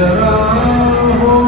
ذرا ہو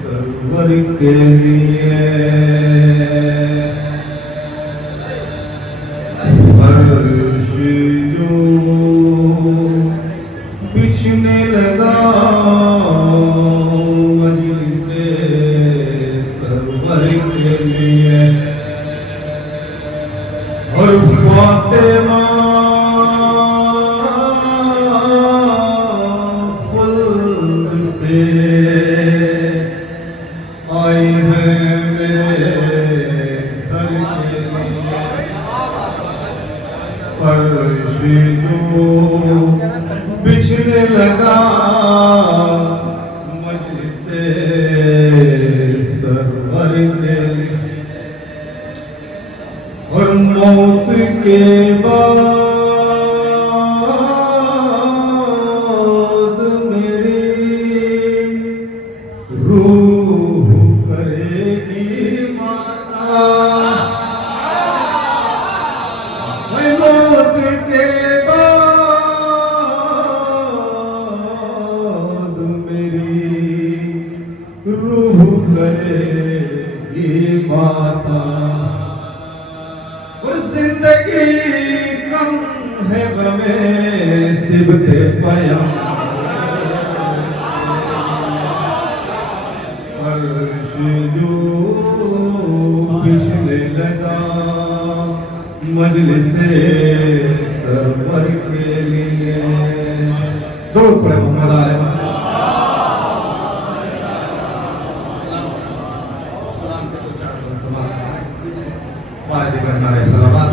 سرور کے لیے فرش جو بچھنے لگا مجلس سرور کے لیے اور فاطمہ آئی ہے میرے گھر کے فرش جو بچھنے لگا مجلس سرور کے لیے اور موت کے بعد روح کرے گی ماتا موت کے بعد میری روح کرے گی ماتا اور زندگی کم ہے غم صبت پیام فرش جو بچھنے لگا مجلس سرور کے لیے درود پڑھے محمد علیہ سلام کے دو چار بند سماعت وارد کرنا رہے سلامات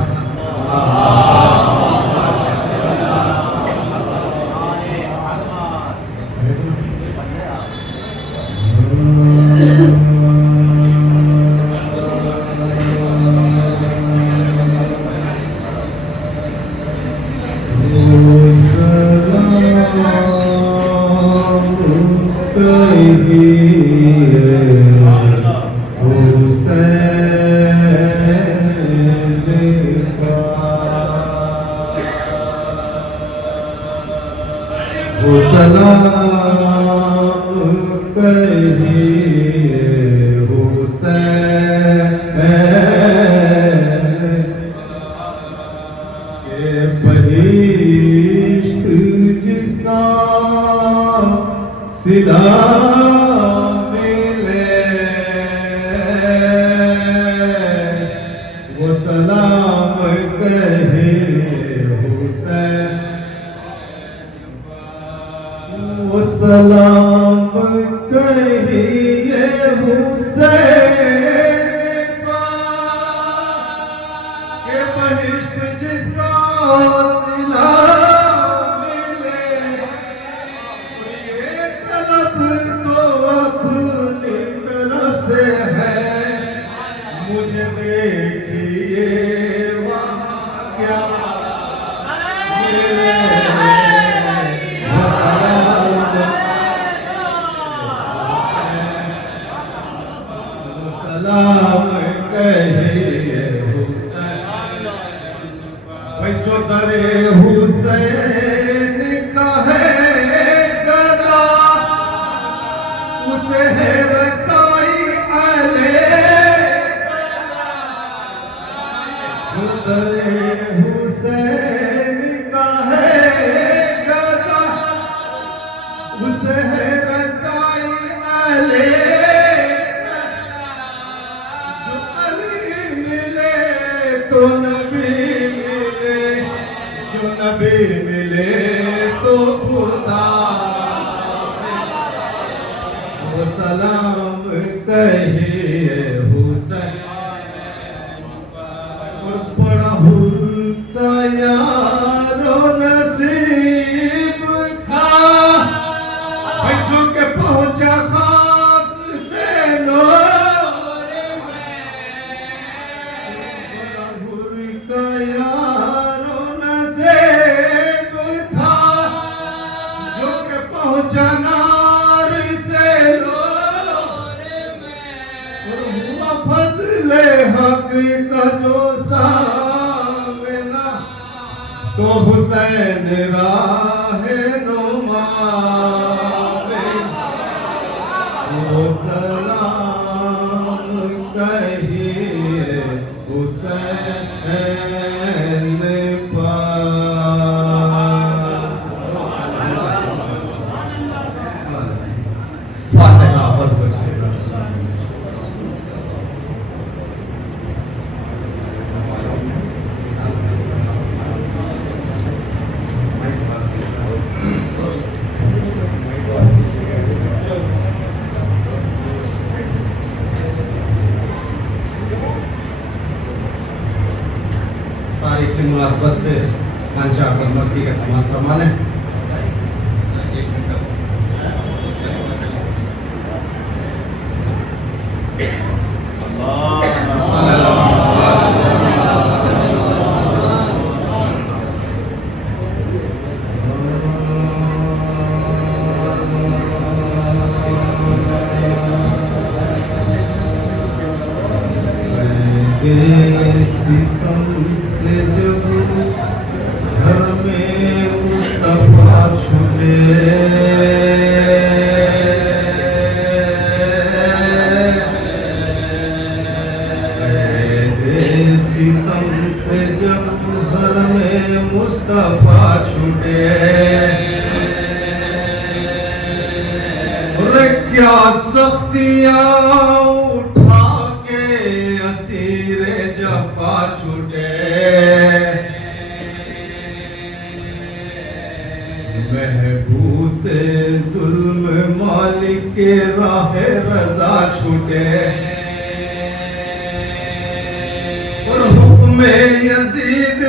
سلام کہیے حسین کہ بہشت جس کا صلہ ملے وہ سلام کہیے حسین وہ سلام کہیے حسین کہ بہشت جس کا صلہ ملے یہ طلب تو اپنی طرف سے ہے مجھے دیکھیے وہاں کیا ملے سلام کہیے حسین بھائی جو در حسین کا ہے گدا اسے ہے رسائی اہل جو در حسین کا ہے گدا اسے ہے رسائی اہل تو نبی ملے جو نبی ملے تو خدا وہ سلام کہیے حسین اور بڑا حر کا یار و نصیب تھا بچوں کے پہنچا خاک سے نور یارو نصیب تھا جو کہ پہنچا نار سے نور میں اور ہوا فضل حق کا جو سامنا تو حسین راہ نما سلام کہیے حسین پر فاتحہ پر وسیلہ تاریخ کی مناسبت سے منچا پر مرسی کا سامان فرما لیں. ستم سے جب گھر میں مصطفیٰ چھٹے ستم سے جب گھر میں مصطفیٰ چھٹے کیا سختیاں اٹھا کے اسیر جفا چھٹے محبوب سے ظلم مالک کے راہ رضا چھٹے اور حکم یزید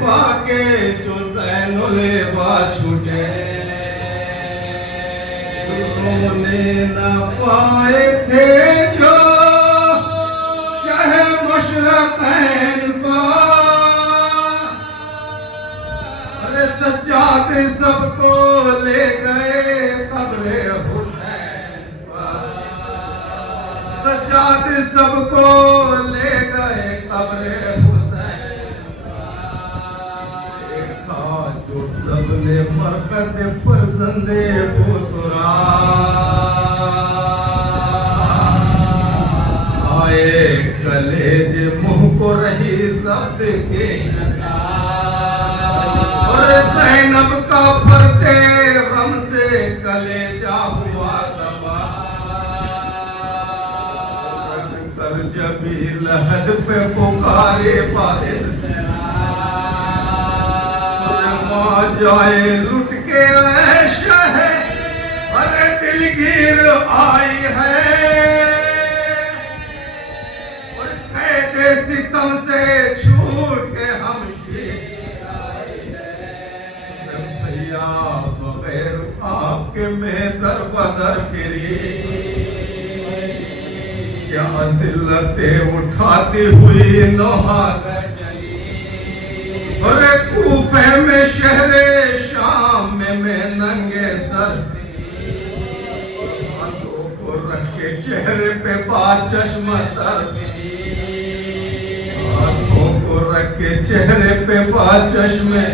پا کے جو زین العبا چھٹے رونے نہ پائے تھے جو شہ مشرقین پا ارے سجاد سب کو لے گئے قبر حسین پا سجاد سب کو لے گئے قبر حسین دیکھا جو سب نے مرکت فرزند پترا آئے کلیج منہ کو رہی ضبط کی اور زینب کا پھرتے غم سے کلیجہ ہوا دبا رکھ کر جبی لحد پہ پکارے باہر ماں جائے لٹ کے عیش ہے ارے دلگیر آئی ہے اور قید ستم سے چھوٹ کے ہم شیر آئی ہے بھیا بغیر آپ کے میں در بدر پھری کیا ذلتیں اٹھاتی ہوئی نوحہ اور کوفے میں شہر شام میں ننگے سر ہاتھوں کو رکھ کے چہرے پہ بات چشمہ تر ہاتھوں کو رکھ کے چہرے پہ بات چشمے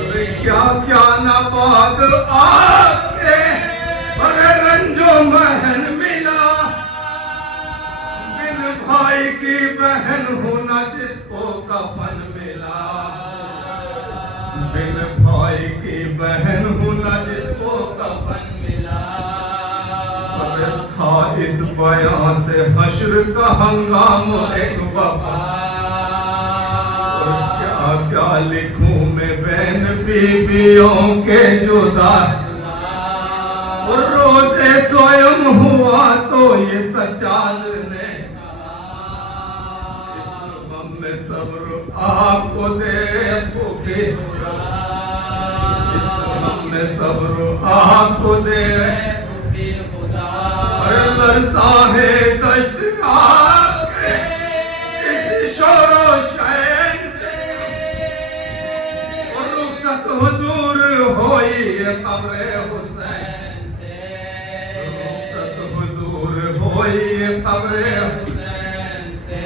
ارے کیا کیا نباد آپ کے ارے رنج و محن ملا بن بھائی کی بہن ہونا جس کو کفن ملا بن بھائی کی بہن ہونا جس کو کفن ملا تھا اس بیان سے حشر کا ہنگام ایک وفا اور کیا کیا لکھوں میں بہن بیویوں کے جدا اور روزے سویم ہوا تو یہ سجاد نے صبر آپ کو دے پھوپھی اس غم میں صبر آپ کو دے اور لرزا ہے دشت آپ کے کسی شور و شین سے اور رخصت حضور ہوئی قبر حسین سے رخصت حضور ہوئی قبر حسین سے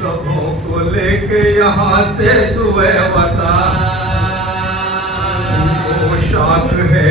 سبوں کو لے کے یہاں سے سوئے وطن وہ شاک ہے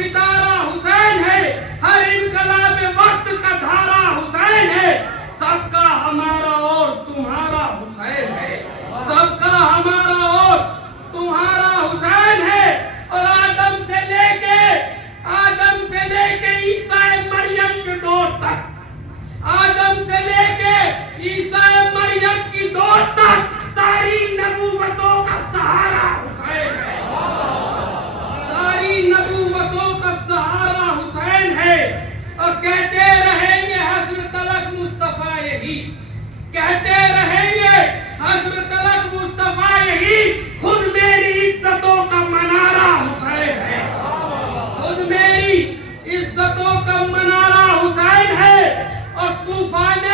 ستارہ حسین ہے، ہر انقلاب وقت کا دھارا حسین ہے، سب کا ہمارا اور تمہارا حسین ہے، سب کا ہمارا اور تمہارا حسین ہے۔ اور آدم سے لے کے عیسیٰ مریم کے دور تک، آدم سے لے کے عیسیٰ مریم کی دور تک ساری نبوتوں کا سہارا حسین ہے، ساری نبوتوں کا سہارا حسین ہے۔ اور کہتے رہیں گے حشر تلک مصطفیٰ یہی، کہتے رہیں گے حشر تلک مصطفیٰ یہی، خود میری عزتوں کا منارہ حسین ہے، خود میری عزتوں کا منارہ حسین ہے۔ اور طوفان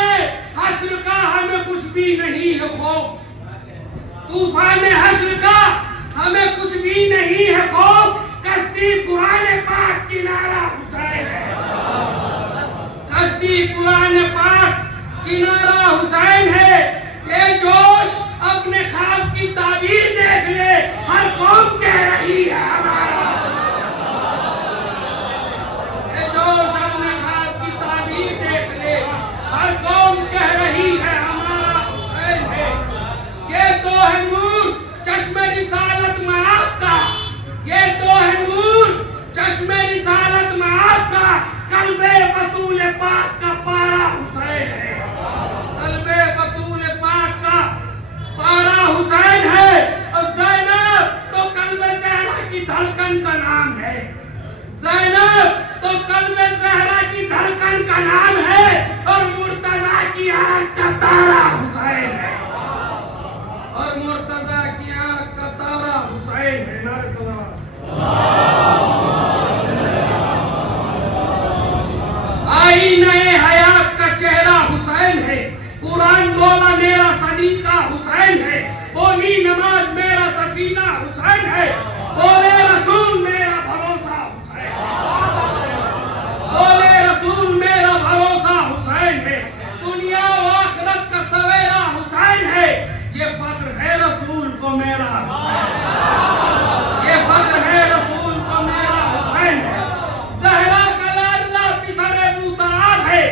حشر کا ہمیں کچھ بھی نہیں ہے خوف، طوفان حشر کا ہمیں کچھ بھی نہیں ہے خوف، کشتی قرآن پاک کنارہ حسین ہے، کشتی قرآن پاک کنارہ حسین ہے۔ یہ جوش اپنے خواب کی تعبیر دیکھ لے، ہر قوم کہہ رہی ہے ہمارا، یہ جوش اپنے خواب کی تعبیر دیکھ لے، ہر قوم کہہ رہی ہے ہمارا حسین ہے۔ یہ تو ہے نور چشم رسالت میں آپ کا، یہ تو ہے نور چشم رسالت میں آپ کا، قلب بطول پاک کا پارا حسین ہے، قلب بطول پاک کا پارا حسین ہے۔ اور زینب تو قلب زہرا کی دھڑکن کا نام ہے، زینب تو قلب زہرا کی دھڑکن کا نام ہے، اور مرتضیٰ کی آنکھ کا تارا حسین ہے، اور مرتضیٰ کی آنکھ کا تارا حسین ہے۔ نعرہ صلوات۔ آئینہ حیات کا چہرہ حسین ہے، قرآن بولا میرا سلیقہ حسین ہے، بولی نماز میرا سفینہ حسین ہے، بولے رسول میرا بھروسہ حسین ہے، بولے رسول میرا بھروسہ حسین ہے، دنیا و آخرت کا سویرا حسین ہے، یہ فخر ہے رسول کو میرا حسین ہے، یہ فخر ہے رسول کو میرا حسین ہے۔ زہرا کا لاڈلا پسر بوتعاب ہے،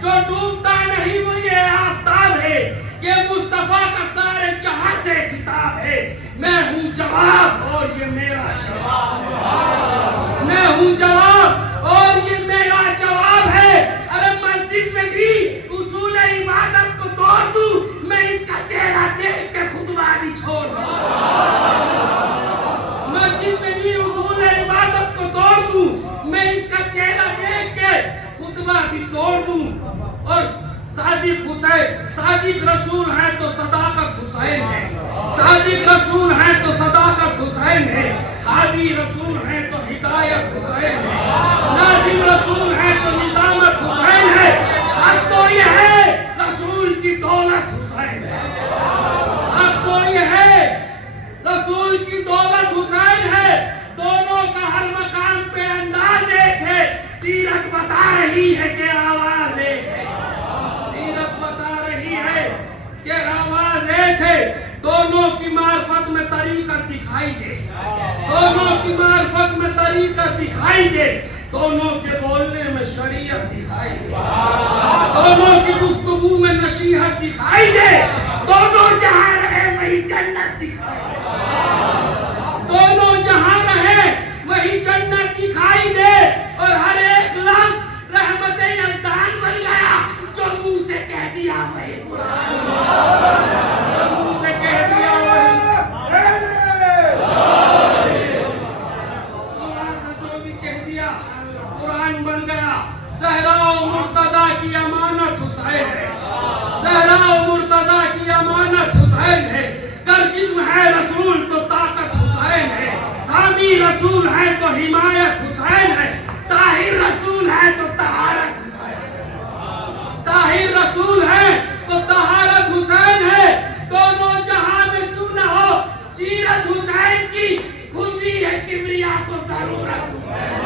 جو ڈوبتا نہیں وہ یہ آفتاب ہے، یہ مصطفیٰ کا سارے جہاں سے کتاب ہے، میں ہوں جواب اور یہ میرا جواب ہے، میں ہوں جواب اور یہ میرا جواب ہے۔ ارے مسجد میں بھی اصول عبادت کو توڑ دوں، میں اس کا چہرہ دیکھ کے خطبہ بھی چھوڑ دوں، مسجد میں بھی اصول عبادت کو توڑ دوں، میں اس کا چہرہ دیکھ کے خطبہ بھی توڑ دوں۔ اور صادق حسین، صادق رسول ہے تو صداقت حسین ہے، صادق رسول ہے تو صداقت حسین ہے، ہادی رسول ہے تو ہدایت حسین ہے، ناظم رسول ہے تو نظامت حسین ہے، اب تو یہ ہے رسول کی دولت حسین ہے، اب تو یہ ہے رسول کی دولت حسین ہے۔ دونوں کا ہر مقام پہ انداز ایک ہے، سیرت بتا رہی ہے کہ آواز ایک ہے، سیرت بتا رہی ہے کہ آواز ایک ہے۔ دونوں کی معرفت میں طریقت دکھائی دے، دونوں کی معرفت میں طریقت دکھائی دے، دونوں کے بولنے میں شریعت دکھائی دے، دونوں کی گفتگو میں نصیحت دکھائی دے، دونوں جہاں رہے وہی جنت دکھائی دے، دونوں جہاں رہے وہی جنت دکھائی دے۔ اور ہر ایک لفظ رحمت یزدان بن گیا، جو منہ سے کہہ دیا وہی قرآن، جو منہ سے کہہ دیا جو بھی کہہ دیا قرآن بن گیا۔ زہرا و مرتضیٰ کی امانت حسین ہے، زہرا و مرتضیٰ کی امانت حسین ہے، گر جسم ہے رسول تو طاقت حسین ہے، حامی رسول ہے تو حمایت حسین ہے، طاہر رسول ہے تو طہارت حسین ہے، طاہر رسول ہے تو طہارت حسین ہے۔ دونوں جہاں میں تو نہ ہو سیرت حسین کی، خود بھی ہے کبریا کو ضرورت حسین،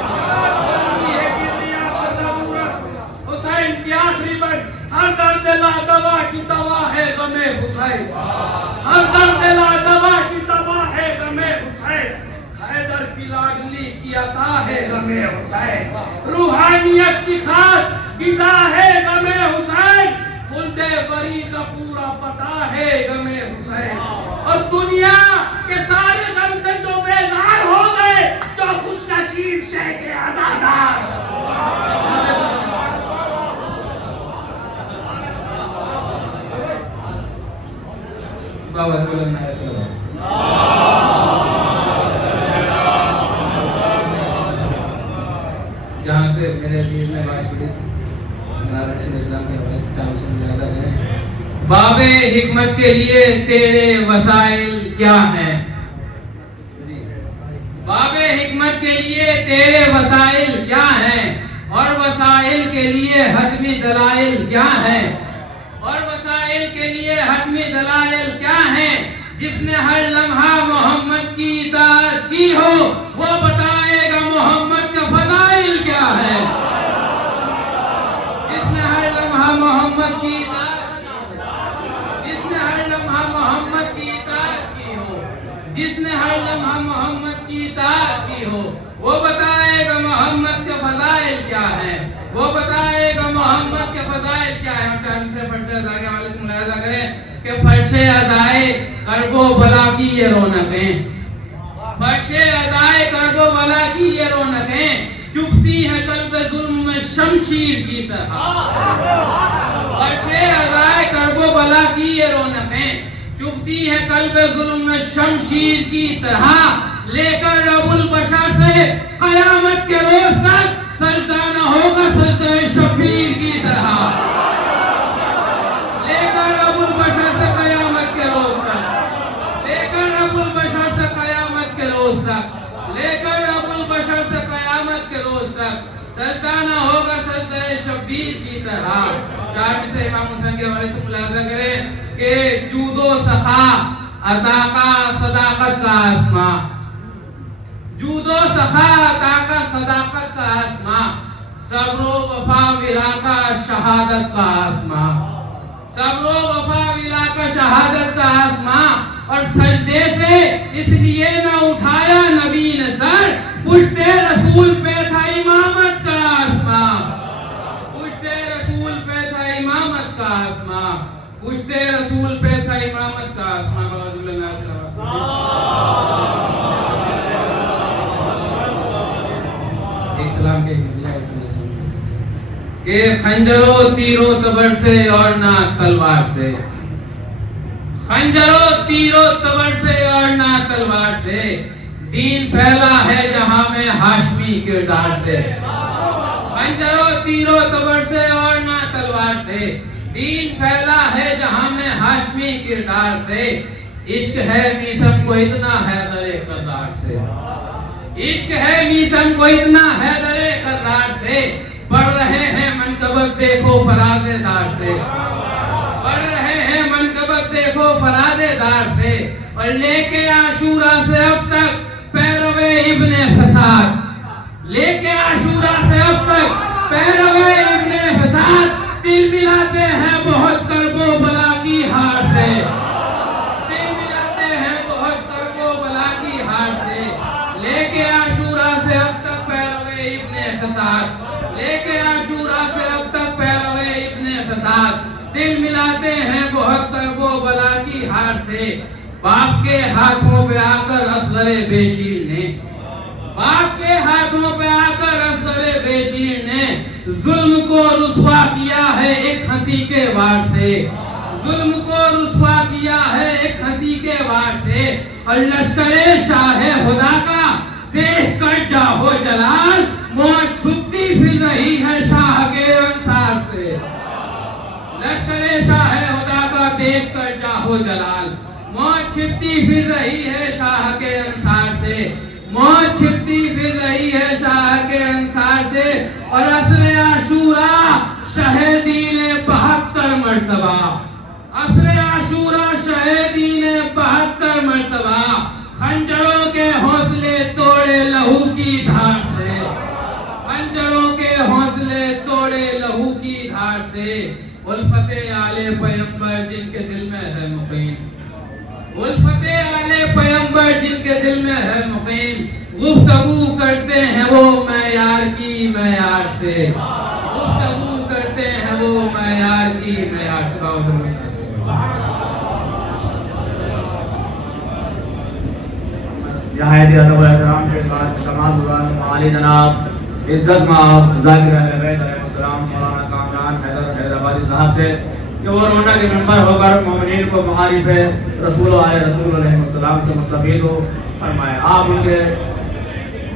خود بھی ہے کبریا کو ضرورت حسین کی آخری بات۔ ہر درد لا دوا کی دوا ہے غم حسین، ہر درد لا دوا کی دوا ہے غم حسین، حیدر کی لاڈلی کی عطا ہے غم غم حسین. روحانیت کی خاص غذا ہے غم حسین. خلد بری کا پورا پتہ ہے غم حسین. اور دنیا کے سارے غم سے جو بیزار ہو گئے، جو خوش نصیب شہ کے عزادار. بابا جہاں سے میرے عزیز نے بات چھوڑی تھی، اسلام کے حوالے سے چاہوں سے ملاحظہ کریں. باب حکمت کے لیے تیرے وسائل کیا ہیں؟ باب حکمت کے لیے تیرے وسائل کیا ہیں؟ اور وسائل کے لیے حتمی دلائل کیا ہیں؟ اور وسائل کے لیے حتمی دلائل کیا ہیں؟ جس نے ہر لمحہ محمد کی اطاعت کی ہو وہ بتائے گا محمد کا فضائل کیا ہے. جس نے ہر لمحہ محمد کی اطاعت، جس نے ہر لمحہ محمد کی اطاعت کی ہو، جس نے ہر لمحہ محمد کی اطاعت کی ہو وہ بتائے گا محمد کے فضائل کیا ہے. وہ بتائے گا محمد کے فضائل کیا ہے. ہم چاہے سے فرش ازاء کے حوالے سے ملاحظہ کریں کہ فرش ازائے کرب و بلا کی یہ رونقیں، فرش ازائے کرب و بلا کی یہ رونقیں چبھتی ہیں قلب ظلم میں شمشیر کی طرح. فرش ازائے کرب و بلا کی یہ رونقیں چبھتی ہیں قلب ظلم میں شمشیر کی طرح. لے کر ابو البشر سے قیامت کے روز تک سلطانہ ہوگا سجدہ شبیر کی طرح. لے کر ابو البشر سے قیامت کے روز تک، لے کر ابو البشر سے قیامت کے روز تک، لے کر ابو البشر سے قیامت کے روز تک سلطانہ ہوگا سجدہ شبیر کی طرح. چار سے امام حسین کے حوالے سے ملاحظہ کریں کہ جود و سخا عطا کا صداقت کا آسماں، جود و سخا عطا کا صداقت کا آسماں، صبر و وفا ولا کا شہادت کا آسماں، صبر و وفا ولا کا شہادت کا آسماں. اور سجدے سے اس لیے نہ اٹھایا نبی نے سر، پشت رسول پہ تھا امامت کا آسماں، پشت رسول پہ تھا امامت کا آسماں، پشت رسول پہ تھا امامت کا آسماں. اسلام کے کہ خنجروں تیروں تبر سے اور نہ تلوار سے، خنجروں تیروں تبر سے اور نہ تلوار سے، دین پھیلا ہے جہاں میں ہاشمی کردار سے. خنجروں تیروں تبر سے اور نہ تلوار سے، دین پھیلا ہے جہاں میں ہاشمی کردار سے. عشق ہے میسم کو اتنا حیدر قرار سے، عشق ہے میسم کو اتنا حیدر قرار سے. پڑھ رہے ہیں منقبت دیکھو فراز دار سے، پڑھ رہے ہیں منقبت دیکھو فراز دار سے. اور لے کے عاشورہ سے اب تک پیرو ابن فساد، لے کے عاشورہ سے اب تک پیرو ابن فساد دل ملاتے ہیں بہت کرب و بلا کی ہار سے، دل ملاتے ہیں بہت کرب و بلا کی ہار سے. لے کے عاشورہ سے اب تک پیرو ابن فساد، لے کے عاشورہ سے اب تک پیرو ابن فساد دل ملاتے ہیں بہت کرب و بلا کی ہار سے. باپ کے ہاتھوں پہ آ کر اصغر بیشیر نے، باپ کے ہاتھوں پہ آ کر اصغر بیشیر نے ظلم کو رسوا کیا ہے ایک ہنسی کے وار سے، ظلم کو رسوا کیا ہے ایک ہنسی کے وار سے. اور لشکر شاہ خدا کا دیکھ کر جاہو جلال موت چھپتی پھر رہی ہے شاہ کے انصار سے. لشکر شاہ خدا کا دیکھ کر جاہو جلال موت چھپتی پھر رہی ہے شاہ کے انصار سے، موت چھپتی پھر رہی ہے شاہ کے انصار سے. اور عصر عاشورہ شہیدین 72 مرتبہ، عصر عاشورہ شہیدین 72 مرتبہ خنجروں کے حوصلے توڑے لہو کی دھار سے، خنجروں کے حوصلے توڑے لہو کی دھار سے. الفت آل پیغمبر جن کے دل میں ہے مقیم، الفت آل پیغمبر جن کے دل میں ہے مقیم، گفتگو کرتے ہیں وہ معیار کی معیار سے، گفتگو کرتے ہیں وہ معیار کی معیار سے۔ یہاں ادب و احترام کے ساتھ تمام عالی جناب عزت مآب ذاکر اہل بیت علیہ السلام مولانا کامران حیدرآبادی صاحب سے کہ وہ رونق کے ممبر ہو کر مومنین کو معارف رسول علیہ السلام سے مستفید ہو فرمائے۔ آپ ان کے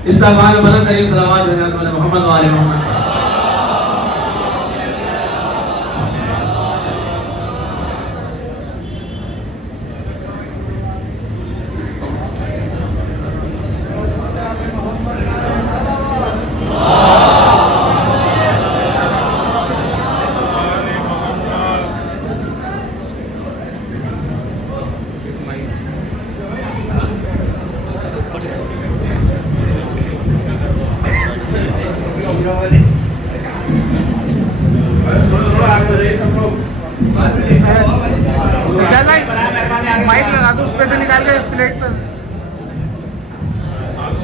استقبال میں بلند ترین صلوات بھیجیں محمد و آل محمد۔ مائک لگا دو، اس پہ سے نکال کے پلیٹ پر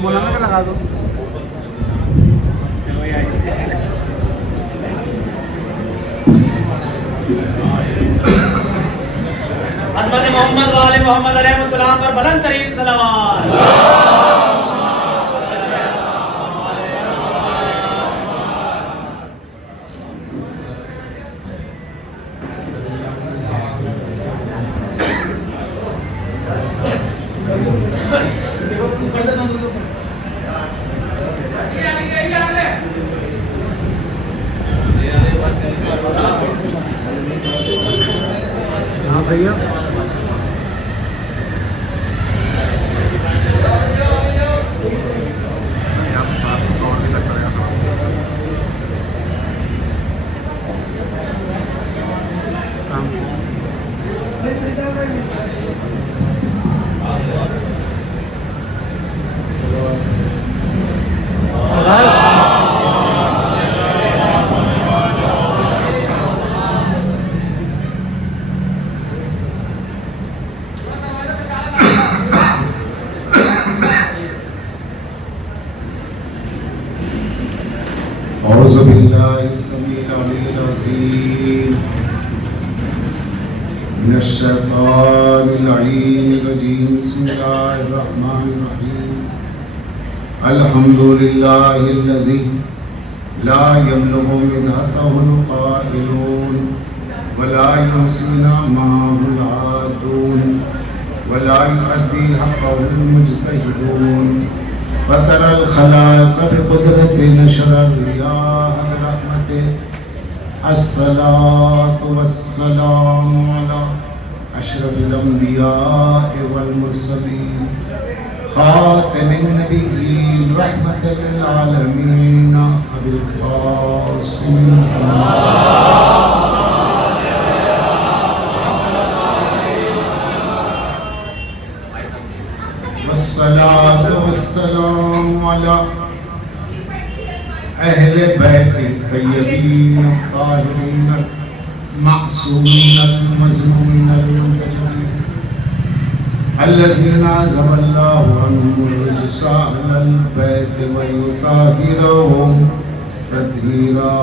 مولانا کا لگا دو۔ حضرت محمد و آل محمد علیہ السلام پر بلند ترین صلوات۔ ہاں صحیح ہے۔ أعوذ بالله السميع العليم العظيم من الشيطان اللعين الرجيم بسم الله الرحمن الرحيم الحمد لله الذي لا يبلغ مدحته القائلون ولا يحصينا معه العادون ولا يؤدي حقه المجتهدون فترى الخلائق بقدرة نشر الرياح برحمته الصلاة والسلام على أشرف الأنبياء والمرسلين خاتم النبيين رحمة للعالمين أبي القاسم والصلاة والسلام على أهل بيت الطيبين الطاهرين المعصومين المظلومين المنتجبين الذين عزم الله عنهم الرجس أهل البيت ويطهرهم تطهيرا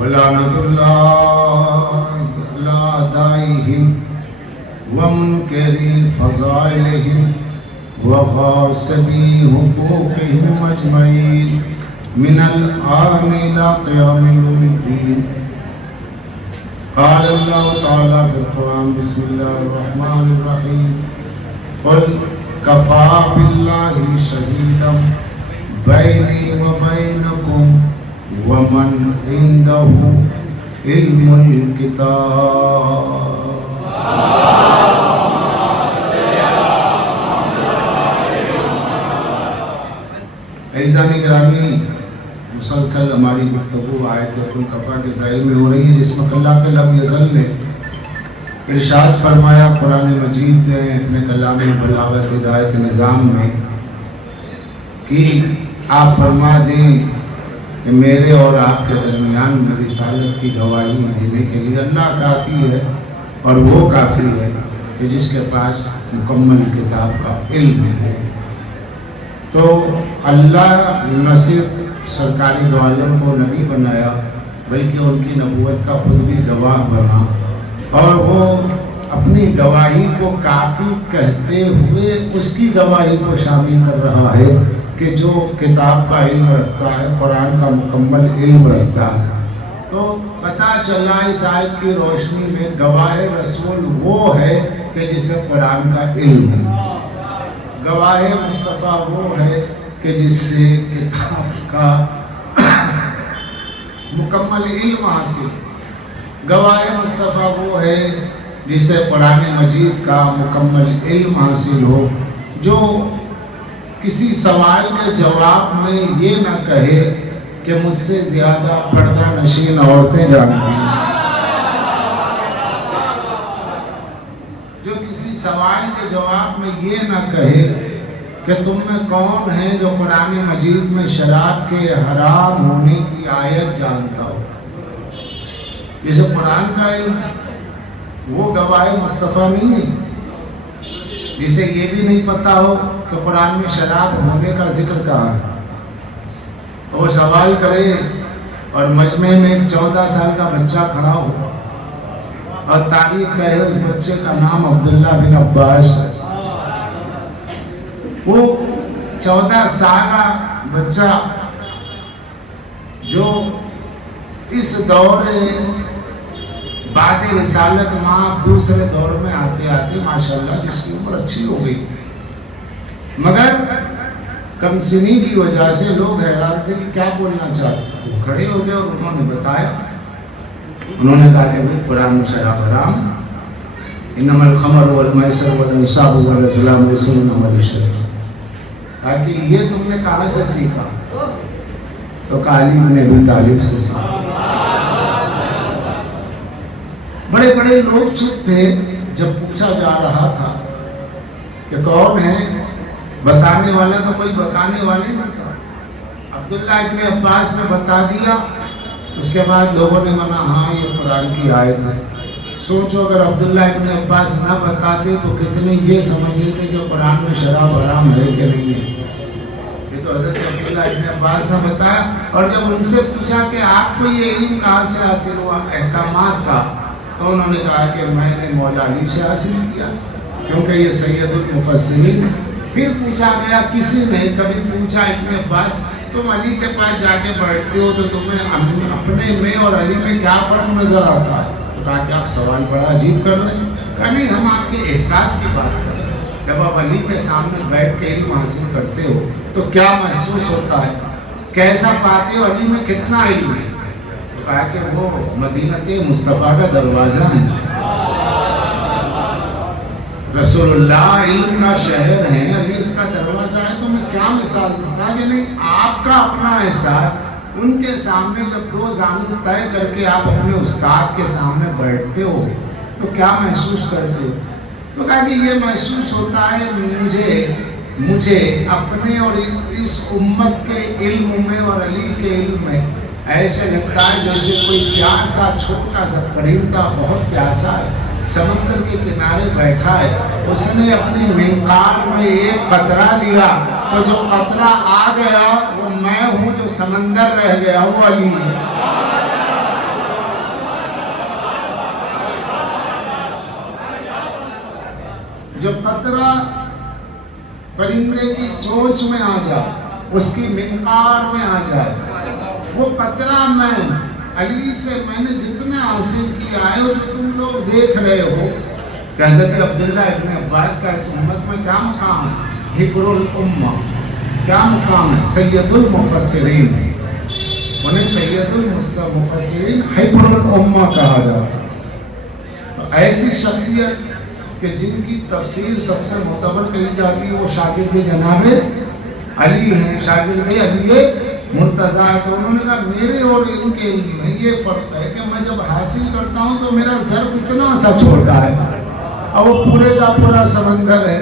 ولعنة الله على أعدائهم ومنكر فضائلهم وغاصبي حقوقهم أجمعين من الآن إلى قيام يوم الدين. قال الله تعالى في القرآن بسم الله الرحمن الرحيم قل كفى بالله شهيدا بيني وبينكم ومن عنده علم الكتاب. عزیزان گرامی، مسلسل ہماری گفتگو آیت الکفا کے ذیل میں ہو رہی ہے، جس میں اللہ کے لم یزل نے ارشاد فرمایا قرآن مجید نے اپنے کلام بلاغت ہدایت نظام میں کہ آپ فرما دیں کہ میرے اور آپ کے درمیان رسالت کی گواہی دینے کے لیے اللہ کافی ہے اور وہ کافی ہے کہ جس کے پاس مکمل کتاب کا علم ہے۔ تو اللہ نہ صرف سرکاری دو عالم کو نبی بنایا بلکہ ان کی نبوت کا خود بھی گواہ بنا، اور وہ اپنی گواہی کو کافی کہتے ہوئے اس کی گواہی کو شامل کر رہا ہے کہ جو کتاب کا علم رکھتا ہے، قرآن کا مکمل علم رکھتا ہے۔ تو پتہ چلا اس آیت کی روشنی میں گواہ رسول وہ ہے کہ جسے قرآن کا علم ہے، گواہ مصطفیٰ وہ ہے کہ جس سے کتاب کا مکمل علم حاصل، گواہ مصطفیٰ وہ ہے جسے قرآن مجید کا مکمل علم حاصل ہو، جو کسی سوال کے جواب میں یہ نہ کہے کہ مجھ سے زیادہ پردہ نشین عورتیں جانتی ہیں، جو کسی سوال کے جواب میں یہ نہ کہے کہ تم میں کون ہے جو قرآن مجید میں شراب کے حرام ہونے کی آیت جانتا ہو، جسے قرآن کا علم، وہ گواہ مصطفیٰ نہیں ہے، جسے یہ بھی نہیں پتا ہو کہ قرآن میں شراب ہونے کا ذکر کہاں ہے، وہ سوال کرے اور مجمع میں ایک 14 سال کا بچہ کھڑا ہو اور تاریخ کہے اس بچے کا نام عبداللہ بن عباس ہے۔ وہ 14 سالہ بچہ جو اس دور بعد رسالت ماں دوسرے دور میں آتے آتے ماشاءاللہ جس کی عمر اچھی ہو گئی، مگر کم سنی کی وجہ سے لوگ حیران تھے کہ کیا بولنا چاہتے، وہ کھڑے ہو گئے اور انہوں نے بتایا، انہوں نے کہا کہ بھئی قرآن میں شراب حرام، انما الخمر والمیسر والانصاب والازلام رجس من عمل الشیطان، تاکہ یہ تم نے کہاں سے سیکھا؟ تو کہا علی بن ابی طالب سے سیکھا۔ بڑے بڑے لوگ چپ تھے جب پوچھا جا رہا تھا کہ کون ہے بتانے والا، تو کوئی بتانے والے نہ تھا۔ عبداللہ ابن عباس نے بتا دیا، اس کے بعد لوگوں نے مانا ہاں یہ قرآن کی آیت ہے۔ سوچو اگر عبداللہ ابن عباس نہ بتاتے تو کتنے یہ سمجھ لیتے کہ قرآن میں شراب حرام ہے کہ نہیں ہے۔ یہ تو حضرت عبداللہ ابن عباس نے بتایا، اور جب ان سے پوچھا کہ آپ کو یہ علم کہاں سے حاصل ہوا احکامات کا، تو انہوں نے کہا کہ میں نے مولا علی سے حاصل کیا کیونکہ یہ سید المفسرین ہے۔ پھر پوچھا گیا، کسی نے کبھی پوچھا ابن عباس تم علی کے پاس جا کے بیٹھتے ہو تو تمہیں اپنے میں اور علی میں کیا فرق نظر آتا ہے؟ تو کہا کہ آپ سوال بڑا عجیب کر رہے ہیں۔ کہا نہیں، ہم آپ کے احساس کی بات کر رہے ہیں، جب آپ علی کے سامنے بیٹھ کے علم حاصل کرتے ہو تو کیا محسوس ہوتا ہے، کیسا پاتے ہو، علی میں کتنا علم ہے؟ تو کہا کہ وہ مدینہ مصطفیٰ کا دروازہ ہے، رسول اللہ علم کا شہر ہے، علی اس کا دروازہ ہے، تو میں کیا مثال دوں؟ کہا کہ نہیں، آپ کا اپنا احساس، ان کے سامنے جب دو زانو طے کر کے آپ اپنے استاد کے سامنے بیٹھتے ہو تو کیا محسوس کرتے ہو؟ تو کہا کہ یہ محسوس ہوتا ہے مجھے اپنے اور اس امت کے علم میں اور علی کے علم میں ایسے لگتا ہے جیسے کوئی پیاسا چھوٹا سا پرندہ بہت پیاسا ہے، سمندر کے کنارے بیٹھا ہے، اس نے اپنی منقار میں ایک قطرہ لیا تو جو قطرہ آ گیا وہ میں ہوں، جو سمندر رہ گیا وہ علی ہے۔ جو قطرہ پرندے کی چونچ میں آ جائے، اس کی منقار میں آ جائے، وہ قطرہ میں علی سے میں نے جتنا حاصل کیا ہے اور جو تم لوگ دیکھ رہے ہو کہ حضرت عبداللہ ابن عباس کا اس امت میں کیا مقام ہے؟ حبر الامہ، کیا مقام ہے؟ سید المفسرین، انہیں سید المفسرین حبر الامہ کہا جاتا ہے۔ تو ایسی شخصیت کہ جن کی تفسیر سب سے معتبر کہی جاتی ہے وہ شاگرد جناب علی ہیں، شاگرد علی مرتضیٰ ہے۔ تو انہوں نے کہا میرے اور ان کے علم میں یہ فرق ہے کہ میں جب حاصل کرتا ہوں تو میرا ظرف اتنا سا چھوٹا ہے اور وہ پورے کا پورا سمندر ہے،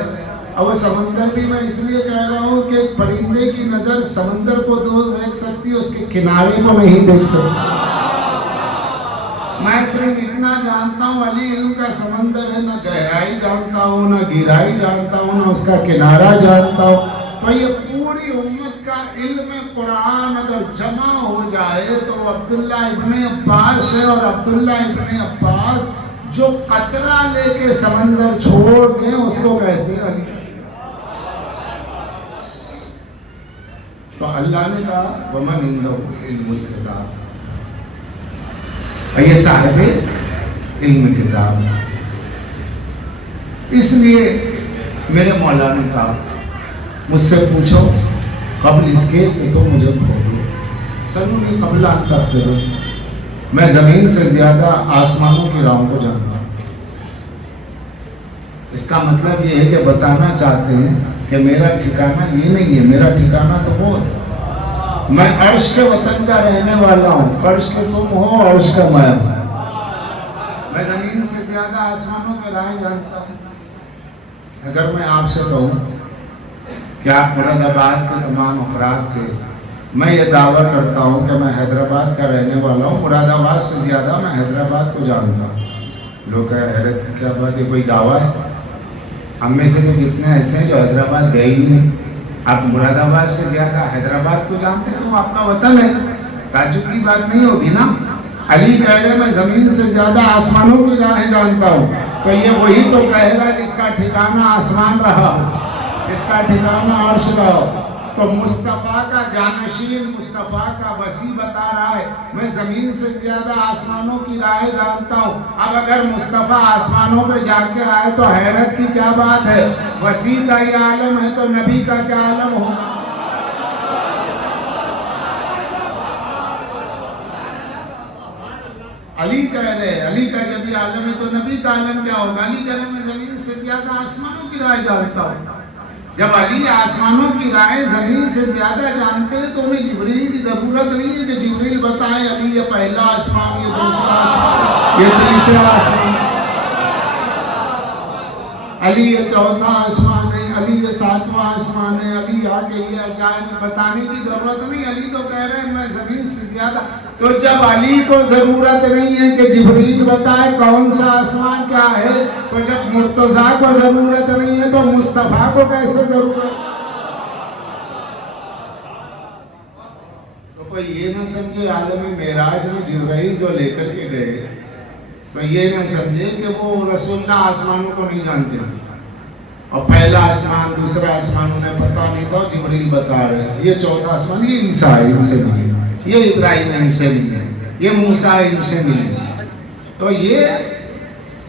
اور وہ سمندر بھی میں اس لیے کہہ رہا ہوں کہ پرندے کی نظر سمندر کو دیکھ سکتی ہے، اس کے کنارے کو نہیں دیکھ سکتی۔ میں صرف اتنا جانتا ہوں علی علم کا سمندر ہے، نہ گہرائی جانتا ہوں نہ گہرائی جانتا ہوں نہ اس کا کنارہ جانتا ہوں. تو یہ پوری امت کا علم قرآن اگر جمع ہو جائے تو عبداللہ ابن عباس ہے، اور عبداللہ ابن عباس جو قطرہ لے کے سمندر چھوڑ دیں اس کو کہتے ہیں علی. تو اللہ نے کہا وَمَنْ عِنْدَهُ عِلْمُ الْكِتَابِ، یہ صاحب علم کتاب. اس لیے میرے مولا نے کہا مجھ سے پوچھو قبل اس کے کہ تو مجھے کھولو. سنونی قبل ان تغفروا، میں زمین سے زیادہ آسمانوں کی راہوں کو جانتا ہوں. اس کا مطلب یہ ہے کہ بتانا چاہتے ہیں کہ میرا ٹھکانہ یہ نہیں ہے، میرا ٹھکانہ تو وہ ہے. میں عرش کے وطن کا رہنے والا ہوں، فرش کے تم ہو عرش کا میں ہوں. میں زمین سے زیادہ آسمانوں کے راہیں جانتا ہوں. اگر میں آپ سے کہوں کہ آپ مراد آباد کے تمام افراد سے میں یہ دعویٰ کرتا ہوں کہ میں حیدرآباد کا رہنے والا ہوں، مراد آباد سے زیادہ میں حیدرآباد کو جانتا ہوں، لوگ حیرت کی کیا بات ہے، کوئی دعویٰ ہے؟ ہم میں سے تو کتنے ایسے ہیں جو حیدرآباد گئے ہی نہیں. آپ مراد آباد سے زیادہ حیدرآباد کو جانتے ہیں، تو آپ کا وطن ہے، تعجب کی بات نہیں ہوگی نا. علی کہہ رہے میں زمین سے زیادہ آسمانوں کی راہیں جانتا ہوں. تو یہ وہی تو کہے گا جس کا ٹھکانہ آسمان رہا ہو، جس کا ٹھکانہ عرش رہا ہو. تو مصطفیٰ کا جانشین، مصطفیٰ کا وسیع بتا رہا ہے میں زمین سے زیادہ آسمانوں کی راہیں جانتا ہوں. اب اگر مصطفیٰ آسمانوں پہ جا کے آئے تو حیرت کی کیا بات ہے؟ وسیع کا یہ عالم ہے تو نبی کا کیا عالم ہوگا؟ علی کہہ رہے علی کا جب یہ عالم ہے تو نبی کا عالم کیا ہوگا؟ علی کہہ رہے میں زمین سے زیادہ آسمانوں کی راہیں جانتا ہوں. جب علی آسمانوں کی راہیں زمین سے زیادہ جانتے ہیں تو انہیں جبریل کی ضرورت نہیں ہے کہ جبریل بتائیں علی یہ پہلا آسمان، یہ دوسرا آسمان، یہ تیسرا آسمان، علی یہ چوتھا آسمان ہے، علی یہ ساتواں آسمان ہے، علی آگے یہ اچانک بتانے کی ضرورت نہیں. علی تو کہہ رہے ہیں میں زمین سے زیادہ. تو جب علی کو ضرورت نہیں ہے کہ جبریل بتائے کون سا آسمان کیا ہے، تو جب مرتضیٰ کو ضرورت نہیں ہے تو مصطفیٰ کو کیسے ضرورت؟ تو کوئی یہ نہ سمجھے عالم معراج میں جبرائیل جو لے کر کے گئے تو یہ نہ سمجھے کہ وہ رسول اللہ آسمانوں کو نہیں جانتے، اور پہلا آسمان دوسرا آسمان انہیں پتا نہیں تھا، جبریل بتا رہے ہیں یہ چوتھا آسمان، یہ عیسیٰ ہے ان سے نہیں ہے، یہ ابراہیم ہے ان سے نہیں ہے، یہ موسیٰ ہے ان سے نہیں ہے. تو یہ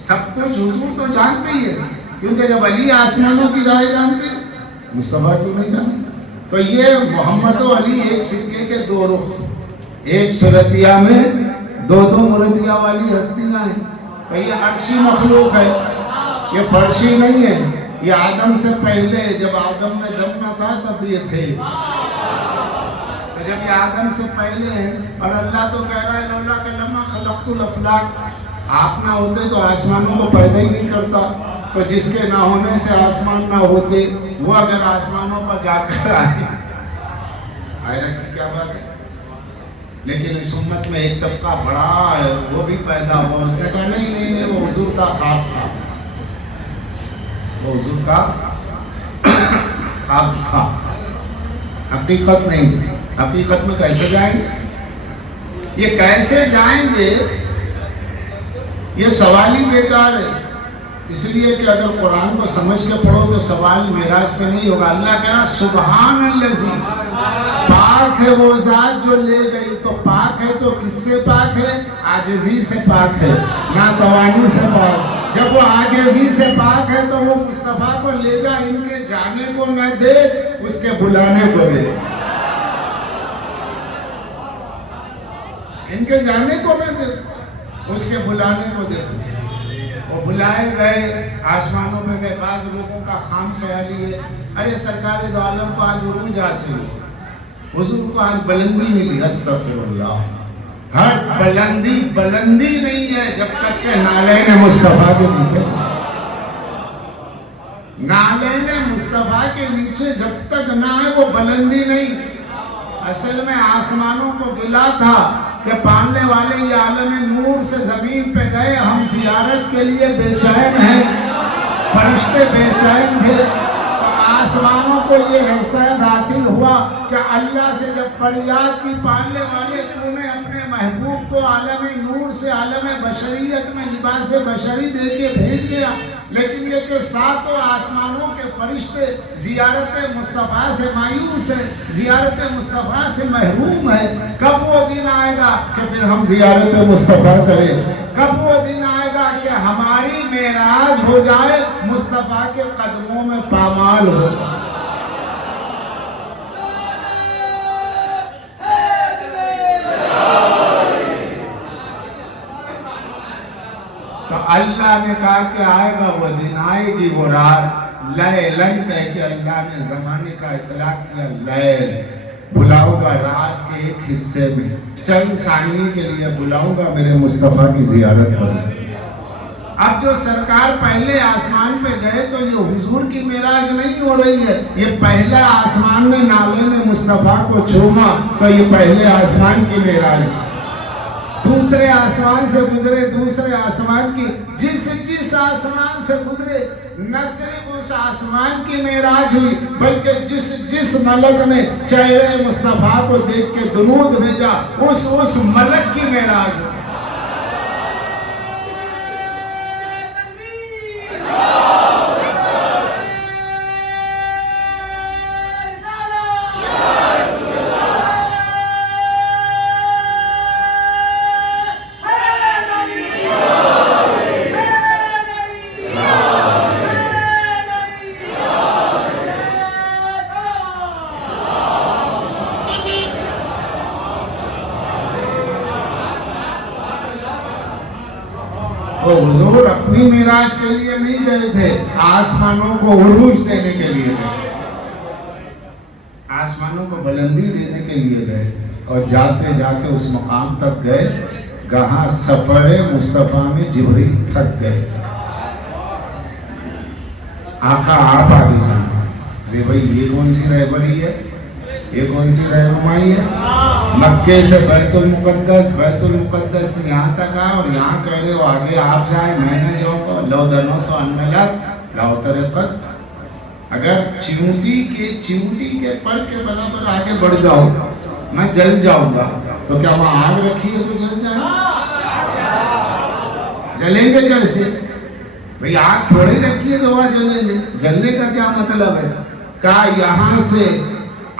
سب کچھ حضور تو جانتے ہی ہے، کیونکہ جب علی آسمانوں کی راہیں جانتے مصطفیٰ کیوں نہیں جانتے؟ تو یہ محمد و علی ایک سکے کے دو رخ، ایک صورتیہ میں دو مرتیہ والی ہستیاں ہیں. تو یہ عرشی مخلوق ہے، یہ فرشی نہیں ہے. یہ آدم سے پہلے جب آدم میں دم نہ تھا تب یہ تھے. تو جب یہ آدم سے پہلے ہیں اور اللہ تو کہہ رہا ہے لولا کلمہ خلقت الافلاق، آپ نہ ہوتے تو آسمانوں کو پیدا ہی نہیں کرتا. تو جس کے نہ ہونے سے آسمان نہ ہوتے وہ اگر آسمانوں پر جا کر آئے، حیرت کی کیا بات ہے. لیکن اس امت میں ایک طبقہ بڑا ہے وہ بھی پیدا ہوا، اس نے کہا نہیں وہ حضور کا خواب تھا، وہ حضور کا خواب تھا، حقیقت نہیں تھی. حقیقت میں کیسے جائیں گے؟ یہ کیسے جائیں گے یہ سوال ہی بیکار ہے. اس لیے کہ اگر قرآن کو سمجھ کے پڑھو تو سوال معراج پہ نہیں ہوگا. اللہ کہہ رہا سبحان الذی، پاک ہے وہ ذات جو لے گئی. تو پاک ہے تو کس سے پاک ہے؟ عاجزی سے پاک ہے، ناتوانی سے پاک. جب وہ عاجزی سے پاک ہے تو وہ مصطفیٰ کو لے جا، ان کے جانے کو نہ دے، اس کے بلانے کو دے. ان کے جانے کو نہ دے، اس کے بلانے کو دے. وہ بلائے گئے، آسمانوں میں گئے. بعض لوگوں کا خام خیالی ہے ارے سرکار دو عالم کو آج عروج حاصل ہو، حضور کو آج بلندی ملی. استغفر اللہ، ہر بلندی نہیں ہے جب تک کہ نالین مصطفیٰ کے نیچے، نالین مصطفیٰ کے نیچے جب تک نہ ہے وہ بلندی نہیں. اصل میں آسمانوں کو گلا تھا کہ پالنے والے یہ عالم نور سے زمین پہ گئے، ہم زیارت کے لیے بے چین ہیں، فرشتے بے چین تھے۔ آسمانوں کو یہ احساس حاصل ہوا کہ اللہ سے جب فریاد کی پالنے والے تو نے اپنے محبوب کو عالم نور سے عالم بشریت میں لباس بشری دے کے بھیج دیا، لیکن یہ کہ ساتوں آسمانوں کے فرشتے زیارت مصطفیٰ سے مایوس ہیں، زیارت مصطفیٰ سے محروم ہے۔ کب وہ دن آئے گا کہ پھر ہم زیارت مصطفیٰ کریں؟ کب وہ دن آئے گا کہ ہماری معراج ہو جائے، مصطفیٰ کے قدموں میں پامال ہو؟ تو اللہ نے کہا کہ آئے گا وہ دن، آئے گی وہ رات، لیلن کہہ کے اللہ نے زمانے کا اطلاق کیا، لیل بلاؤں گا رات کے ایک حصے میں، چند ثانیے کے لیے بلاؤں گا میرے مصطفیٰ کی زیارت کروں۔ اب جو سرکار پہلے آسمان پہ گئے تو یہ حضور کی معراج نہیں ہو رہی ہے، یہ پہلا آسمان میں نالے نے مصطفیٰ کو چوما تو یہ پہلے آسمان کی معراج ہے۔ دوسرے آسمان سے گزرے، دوسرے آسمان کی جس آسمان سے گزرے نہ صرف اس آسمان کی معراج ہوئی، بلکہ جس ملک نے چہرے مصطفیٰ کو دیکھ کے درود بھیجا اس ملک کی معراج ہوئی۔ تو حضور اپنی معراج کے لیے نہیں گئے تھے، آسمانوں کو عروج دینے کے لیے گئے، آسمانوں کو بلندی دینے کے لیے گئے، اور جاتے جاتے اس مقام تک گئے جہاں سفر مصطفیٰ میں جبریل تھک گئے۔ آقا آپ آگے جانا، ارے بھائی یہ کون سی رہبری ہے، یہ کون سی رہنمائی ہے؟ مکے سے بیت المقدس سے یہاں تک آئے اور یہاں کہہ رہے ہو آگے آپ جائیں، میں نے جو کو لو دنو تو انملت لاؤ ترقت۔ اگر چیونٹی کے پر کے برابر آگے بڑھ جاؤ میں جل جاؤں گا، تو کیا وہاں آگ رکھی ہے تو جل جائیں؟ جلیں گے کیسے بھئی؟ آگ تھوڑی رکھی ہے تو وہاں جلیں گے، جلنے کا کیا مطلب ہے؟ کہا یہاں سے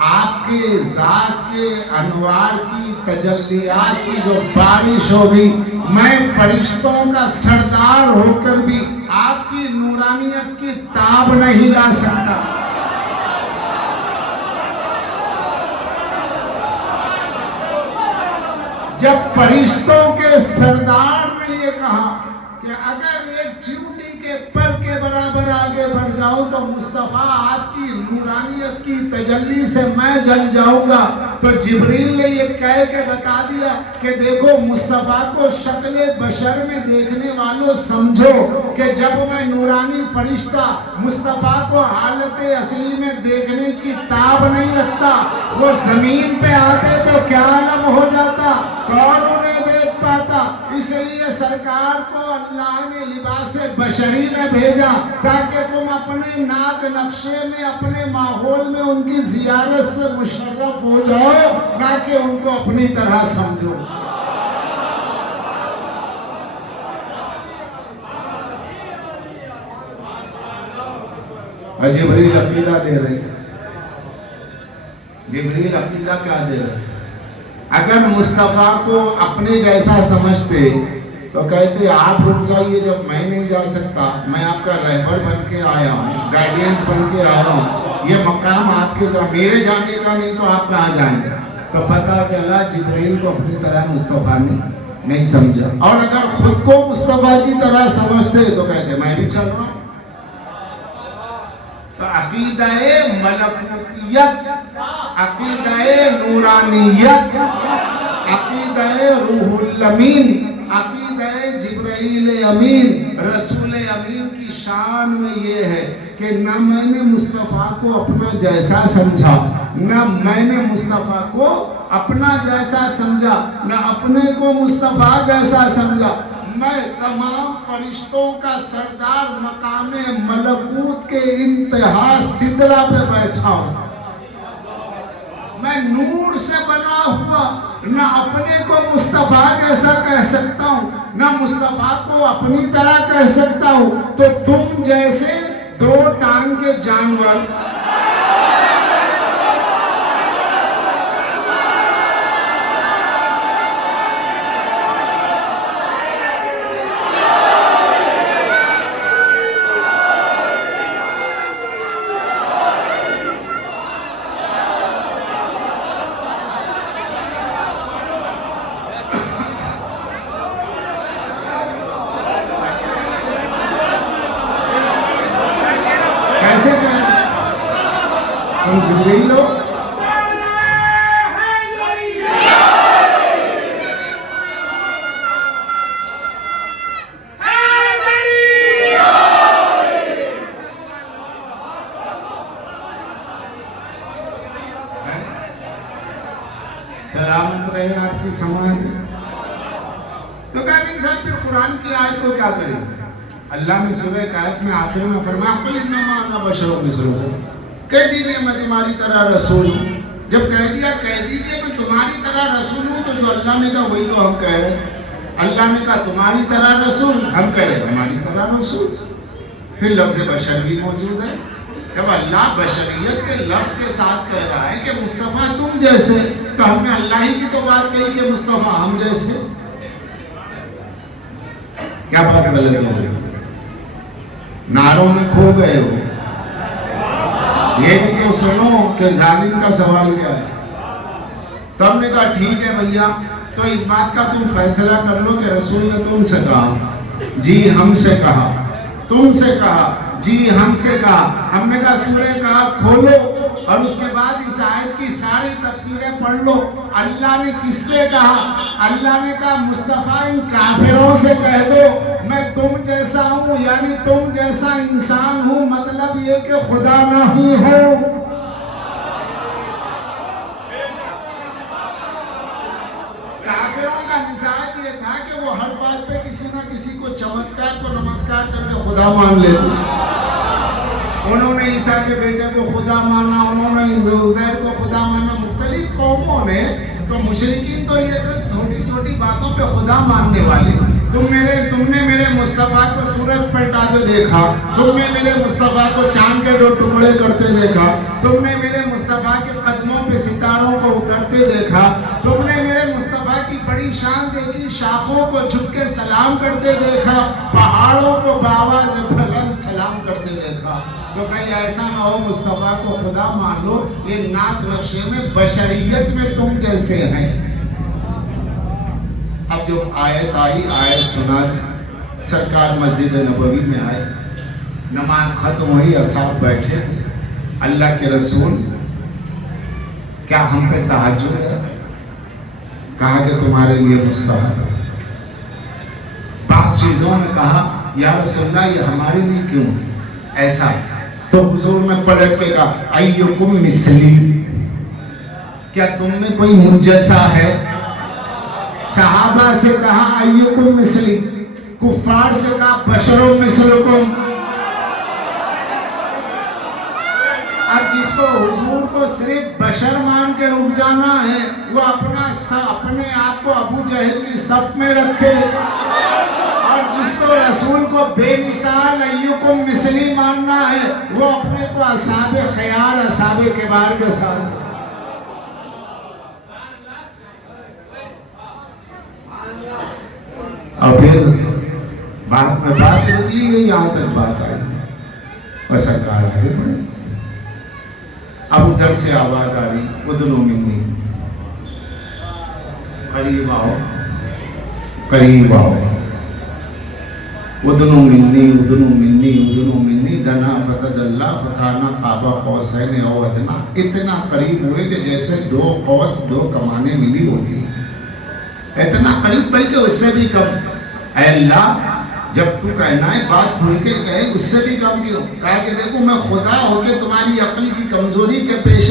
آپ کے ذات کے انوار کی تجلیات کی جو بارش ہوگی، میں فرشتوں کا سردار ہو کر بھی آپ کی نورانیت کی تاب نہیں لا سکتا۔ جب فرشتوں کے سردار نے یہ کہا کہ اگر ایک چیونٹی کے پر کے برابر آگے بڑھ جاؤں تو مصطفیٰ آپ کی نورانیت کی تجلی سے میں جل جاؤں گا، تو جبریل نے یہ کہہ کے بتا دیا کہ دیکھو مصطفیٰ کو شکل بشر میں دیکھنے والوں سمجھو کہ جب میں نورانی فرشتہ مصطفیٰ کو حالت اصلی میں دیکھنے کی تاب نہیں رکھتا، وہ زمین پہ آتے تو کیا عالم ہو جاتا، کون انہیں دیکھ پاتا؟ اس لیے سرکار کو اللہ نے لباس بشری میں بھیجا تاکہ تم اپنے ناک نقشے میں، اپنے ماحول میں ان کی زیارت سے مشرف ہو جاؤ، نہ کہ ان کو اپنی طرح سمجھو۔ جبریل عقیدہ دے رہے، جبریل عقیدہ کیا دے رہے؟ اگر مصطفیٰ کو اپنے جیسا سمجھتے تو کہتے آپ رک جائیے، جب میں نہیں جا سکتا، میں آپ کا رہبر بن کے آیا ہوں، گائیڈنس بن کے آیا ہوں، یہ مقام آپ کے میرے جانے کا نہیں تو آپ کہاں جائیں گے؟ تو پتہ چلا جبریل کو اپنی طرح مصطفیٰ نے نہیں سمجھا، اور اگر خود کو مصطفیٰ کی طرح سمجھتے تو کہتے میں بھی چل رہا ہوں۔ تو عقیدہ ملکوتیت، عقیدہ نورانیت، عقیدہ روح الامین، عقیدہ جبرائیل امین، رسول امین کی شان میں یہ ہے کہ نہ میں نے مصطفیٰ کو اپنا جیسا سمجھا، نہ میں نے مصطفیٰ کو اپنا جیسا سمجھا نہ اپنے کو مصطفیٰ جیسا سمجھا. میں تمام فرشتوں کا سردار مقام ملکوت کے انتہا سدرہ پہ بیٹھا ہوں. میں نور سے بنا ہوا نہ اپنے کو مصطفیٰ جیسا کہہ سکتا ہوں نہ مصطفیٰ کو اپنی طرح کہہ سکتا ہوں. تو تم جیسے دو ٹانگ کے جانور تم جبریل ہو. سلامت رہے آپ کی سماعت. تو کہا نہیں صاحب پھر قرآن کی آیت کو کیا کریں؟ اللہ نے سورہ کہف میں آخر میں فرمایا قل انما انا بشر مثلکم، کہہ دیجئے میں تمہاری طرح رسول ہوں. جب کہہ دیا کہہ دیجئے میں تمہاری طرح رسول ہوں، تو جو اللہ نے کہا وہی تو ہم کہہ رہے ہیں. اللہ نے کہا تمہاری طرح رسول، ہم کہہ رہے ہیں ہماری طرح رسول. پھر لفظ بشر بھی موجود ہے. جب اللہ بشریت کے لفظ کے ساتھ کہہ رہا ہے کہ مصطفیٰ تم جیسے، تو ہم نے اللہ ہی کی تو بات کہی کہ مصطفیٰ ہم جیسے. کیا بات غلط ہو گئی؟ نعروں میں کھو گئے ہو. یہ بھی تو سنو کہ ظالم کا سوال کیا ہے. تو ہم نے کہا ٹھیک ہے بھیا، تو اس بات کا تم فیصلہ کر لو کہ رسول نے تم سے کہا، جی ہم سے کہا. تم سے کہا، جی ہم سے کہا. ہم نے کہا سورہ کہف کھولو اور اس کے بعد اس آیت کی ساری تفسیریں پڑھ لو. اللہ نے کس سے کہا؟ اللہ نے کہا مصطفیٰ ان کافروں سے کہہ دو میں تم جیسا ہوں، یعنی تم جیسا انسان ہوں، مطلب یہ کہ خدا نہیں ہوں. کافروں کا مزاج یہ تھا کہ وہ ہر بات پہ کسی نہ کسی کو چمتکار کو نمسکار کر کے خدا مان لیتے. انہوں نے عیسیٰ کے بیٹے کو خدا مانا، انہوں نے عزیر کو خدا مانا. مختلف قوموں نے تو مشرکین تو یہ تھے چھوٹی چھوٹی باتوں پہ خدا ماننے والے. تم نے میرے مصطفیٰ کو سورج پلٹا کے دیکھا، تم نے میرے مصطفیٰ کو چاند کے 2 ٹکڑے کرتے دیکھا، تم نے میرے مصطفیٰ کے قدموں پہ ستاروں کو اترتے دیکھا، تم نے میرے مصطفیٰ کی بڑی شان دیکھی، شاخوں کو جھک کے سلام کرتے دیکھا، پہاڑوں کو بآواز بلند سلام کرتے دیکھا. تو کہیں ایسا نہ ہو مصطفیٰ کو خدا مان لو. یہ ناک نقشے میں بشریت میں تم جیسے ہیں. اب جو آیت آئی، آیت سنا، سرکار مسجد نبوی میں آئے، نماز ختم ہوئی، اصحاب بیٹھے تھے. اللہ کے رسول کیا ہم پہ تہجد ہے؟ کہا کہ تمہارے لیے مستحب ہے. بعض چیزوں میں کہا یا رسول اللہ یہ ہمارے لیے کیوں ایسا؟ تو حضور نے پلٹ کے کہا ایکم مثلی، کیا تم میں کوئی مجھ جیسا ہے؟ صحابہ سے کہا ایکم مثلی، کفار سے کہا بشر مثلکم. اب جس کو حضور کو صرف بشر مان کے رک جانا ہے، وہ اپنے آپ کو ابو جہل کی صف میں رکھے، اور جس کو رسول کو بے مثال ایکم مثلی ماننا ہے، وہ اپنے کو اصحاب خیال، اصحاب کبار کے ساتھ. اور پھر بعد میں بات رکھی گئی، یہاں تک بات آئی اور سرکار آگے بڑھے. اب ادھر سے آواز آ رہی ادنو منی، قریب آؤ قریب آؤ. ادنو منی ادنو منی ادنو منی، دنا فتدلی فکانا قاب قوسین او ادنا. اتنا قریب ہوئے کہ جیسے 2 قوس 2 کمانیں ملی ہوتی ہیں. اتنا قریب بلکہ اس سے بھی کم. اے اللہ جب تو کہنا ہے بات کھل کے کہے، اس سے بھی کم کیوں؟ کہا کہ دیکھو میں خدا ہو کے تمہاری عقل کی کمزوری کے پیش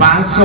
500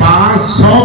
500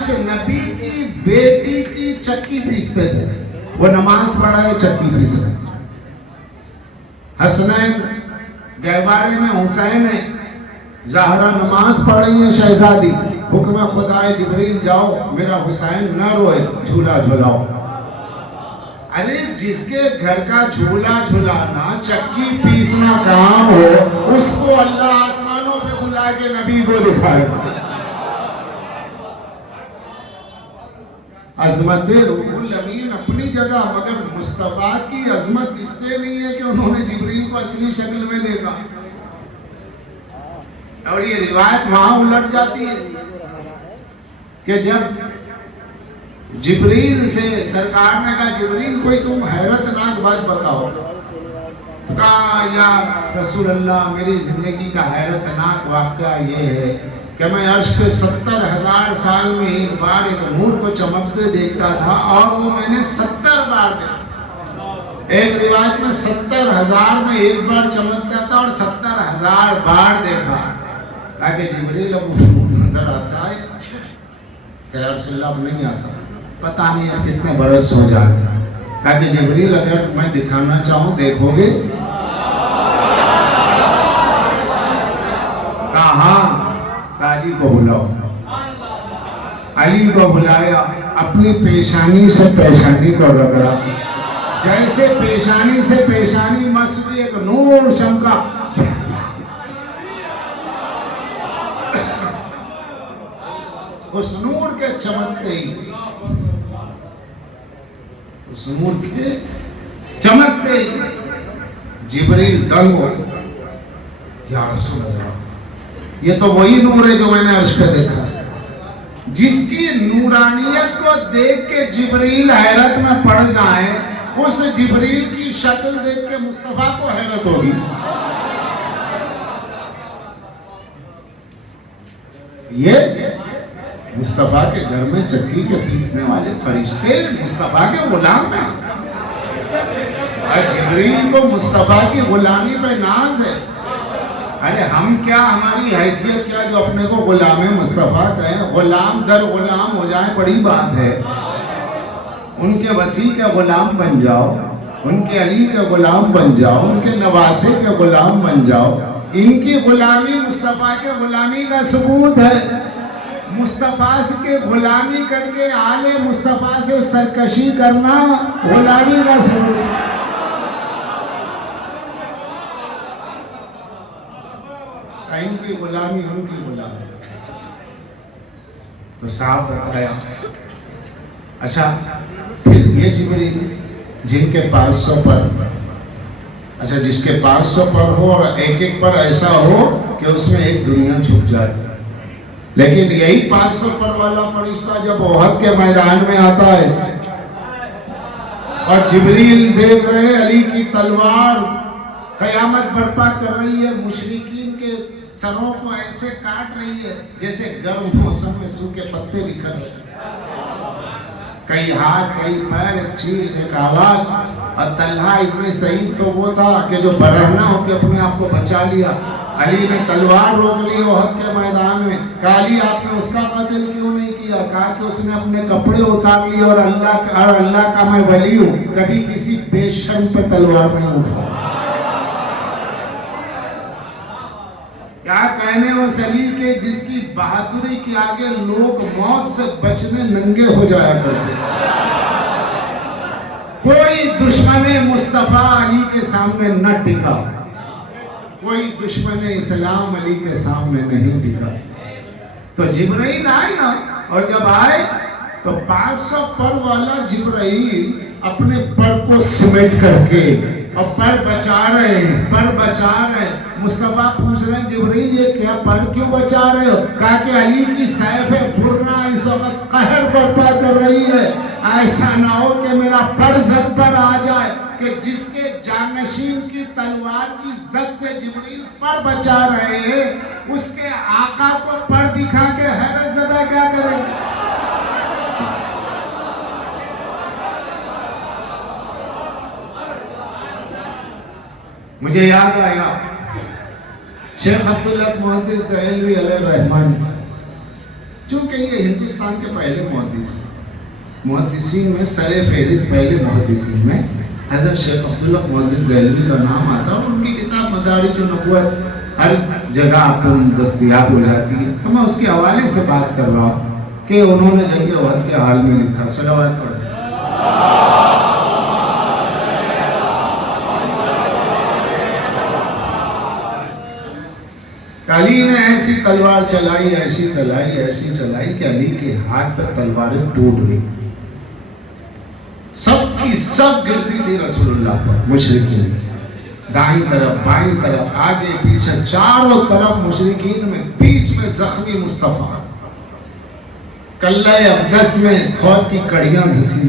پیدائش نبی کی بیٹی کی چکی پیستے تھے. وہ نماز پڑھا ہے چکی پیس رہے. حسنین گہوارے میں حسین ہے, زہرا نماز پڑھ رہی ہے شہزادی, حکم خدا ہے جبریل جاؤ میرا حسین نہ روئے جھولا جھولاؤ. ارے جس کے گھر کا جھولا جھولانا چکی پیسنا کام ہو, اس کو اللہ آسمانوں پہ بلا کے نبی کو دکھائے. عظمت روح الامین اپنی جگہ, مگر مصطفیٰ کی عظمت اس سے نہیں ہے کہ انہوں نے جبریل کو اصلی شکل میں دیکھا. اور یہ روایت وہاں الٹ جاتی ہے کہ جب جبریل سے سرکار نے کہا جبریل کوئی تم حیرت ناک بات بتاؤ, کہا یا رسول اللہ میری زندگی کا حیرت ناک واقعہ یہ ہے کہ میں عرش پہ 70,000 سال میں ایک بار ایک نور کو چمکتے دیکھتا تھا, اور وہ میں نے 70 بار دیکھا. ایک روایت میں 70,000 میں ایک بار چمکتا تھا اور 70,000 بار دیکھا. کہ جبریل اب نظر آتا ہے کہ رسول اللہ اب نہیں آتا, پتہ نہیں اب کتنے برس ہو جائے. کہ جبریل اگر میں دکھانا چاہوں دیکھو گے؟ کہاں؟ علی کو بلاؤ. علی کو بلایا, اپنی پیشانی سے پیشانی کو رگڑا, جیسے پیشانی سے پیشانی مس ہوئی, ایک نور چمکا. اس نور کے چمکتے ہی, اس نور کے چمکتے ہی جبریل دنگ ہو گیا. یا رسول اللہ, یہ تو وہی نور ہے جو میں نے عرش پہ دیکھا. جس کی نورانیت کو دیکھ کے جبریل حیرت میں پڑ جائیں, اس جبریل کی شکل دیکھ کے مصطفیٰ کو حیرت ہوگی. یہ مصطفیٰ کے گھر میں چکی کے پیسنے والے فرشتے مصطفیٰ کے غلام ہیں, اور جبریل کو مصطفیٰ کی غلامی پہ ناز ہے. ارے ہم کیا, ہماری حیثیت کیا جو اپنے کو غلام مصطفیٰ کہیں؟ غلام در غلام ہو جائیں بڑی بات ہے. ان کے وسیع کے غلام بن جاؤ, ان کے علی کے غلام بن جاؤ, ان کے نواسے کے غلام بن جاؤ. ان کی غلامی مصطفیٰ کے غلامی کا ثبوت ہے. مصطفیٰ کے غلامی کر کے آل مصطفیٰ سے سرکشی کرنا غلامی کا ثبوت ہے. ان کی غلامی ان کی غلامی. تو صاحب بتایا. اچھا پھر یہ جبریل جن کے 500 پر, اچھا جس کے 500 پر ہو اور ایک ایک پر ایسا ہو کہ اس میں ایک دنیا چھپ جائے, لیکن یہی 500 پر والا فرشتہ جب احد کے میدان میں آتا ہے اور جبریل دیکھ رہے علی کی تلوار قیامت برپا کر رہی ہے, مشرکین کے سروں کو ایسے کاٹ رہی ہے جیسے گرم موسم میں سوکھے پتے بکھر رہے ہیں. کئی ہاتھ کئی پیر, ایک چیل ایک آواز. اور طلحہ ابن سعید تو وہ تھا کہ جو برہنہ ہو کے اپنے آپ کو بچا لیا. علی نے تلوار روک لی احد کے میدان میں. کہا علی آپ نے اس کا قتل کیوں نہیں کیا؟ کہا کہ اس نے اپنے کپڑے اتار لیے, اور اللہ کا میں ولی ہوں, کبھی کسی بے شرم پہ تلوار نہیں اٹھا. کیا کہنے اس علی کے جس کی بہادری کے آگے لوگ موت سے بچنے ننگے ہو جایا کرتے. کوئی دشمن مصطفیٰ علی کے سامنے نہ ٹکا, کوئی دشمن اسلام علی کے سامنے نہیں ٹکا. تو جبرائیل آئے نا, اور جب آئے تو 500 پر والا جبرائیل اپنے پر کو سمیٹ کر کے اور پر بچا رہے ہیں. مصطفیٰ پوچھ رہے ہیں جبرائیل یہ کیا پر کیوں بچا رہے ہو؟ کہا کہ علی کی سیف برنا اس وقت قہر برپا کر رہی ہے, ایسا نہ ہو کہ میرا پر زد پر آ جائے کہ جس کے جانشین کی تلوار کی زد سے جبرائیل پر بچا رہے ہیں, اس کے آقا کو پر دکھا کے حیرت زدہ کیا کریں. مجھے یاد آیا شیخ عبداللہ محدث دہلوی علیہ الرحمن چونکہ یہ ہندوستان کے پہلے محدثین میں سر فہرست پہلے محدثین میں حضرت شیخ عبداللہ محدث دہلوی کا نام آتا اور ان کی کتاب مدارج النبوت ہر جگہ آپ کو دستیاب ہو جاتی ہے. تو میں اس کے حوالے سے بات کر رہا ہوں کہ انہوں نے جنگ احد کے حال میں لکھا. صلوات پڑھیں. علی نے ایسی تلوار چلائی ایسی چلائی کہ علی کے ہاتھ پر تلواریں ٹوٹ گئی. سب کی سب گرتی تھی رسول اللہ پر. مشرکین دائیں طرف بائیں طرف آگے پیچھے چاروں طرف مشرکین میں بیچ میں زخمی مصطفیٰ. کلہ اقدس میں خود کی کڑیاں گھسی.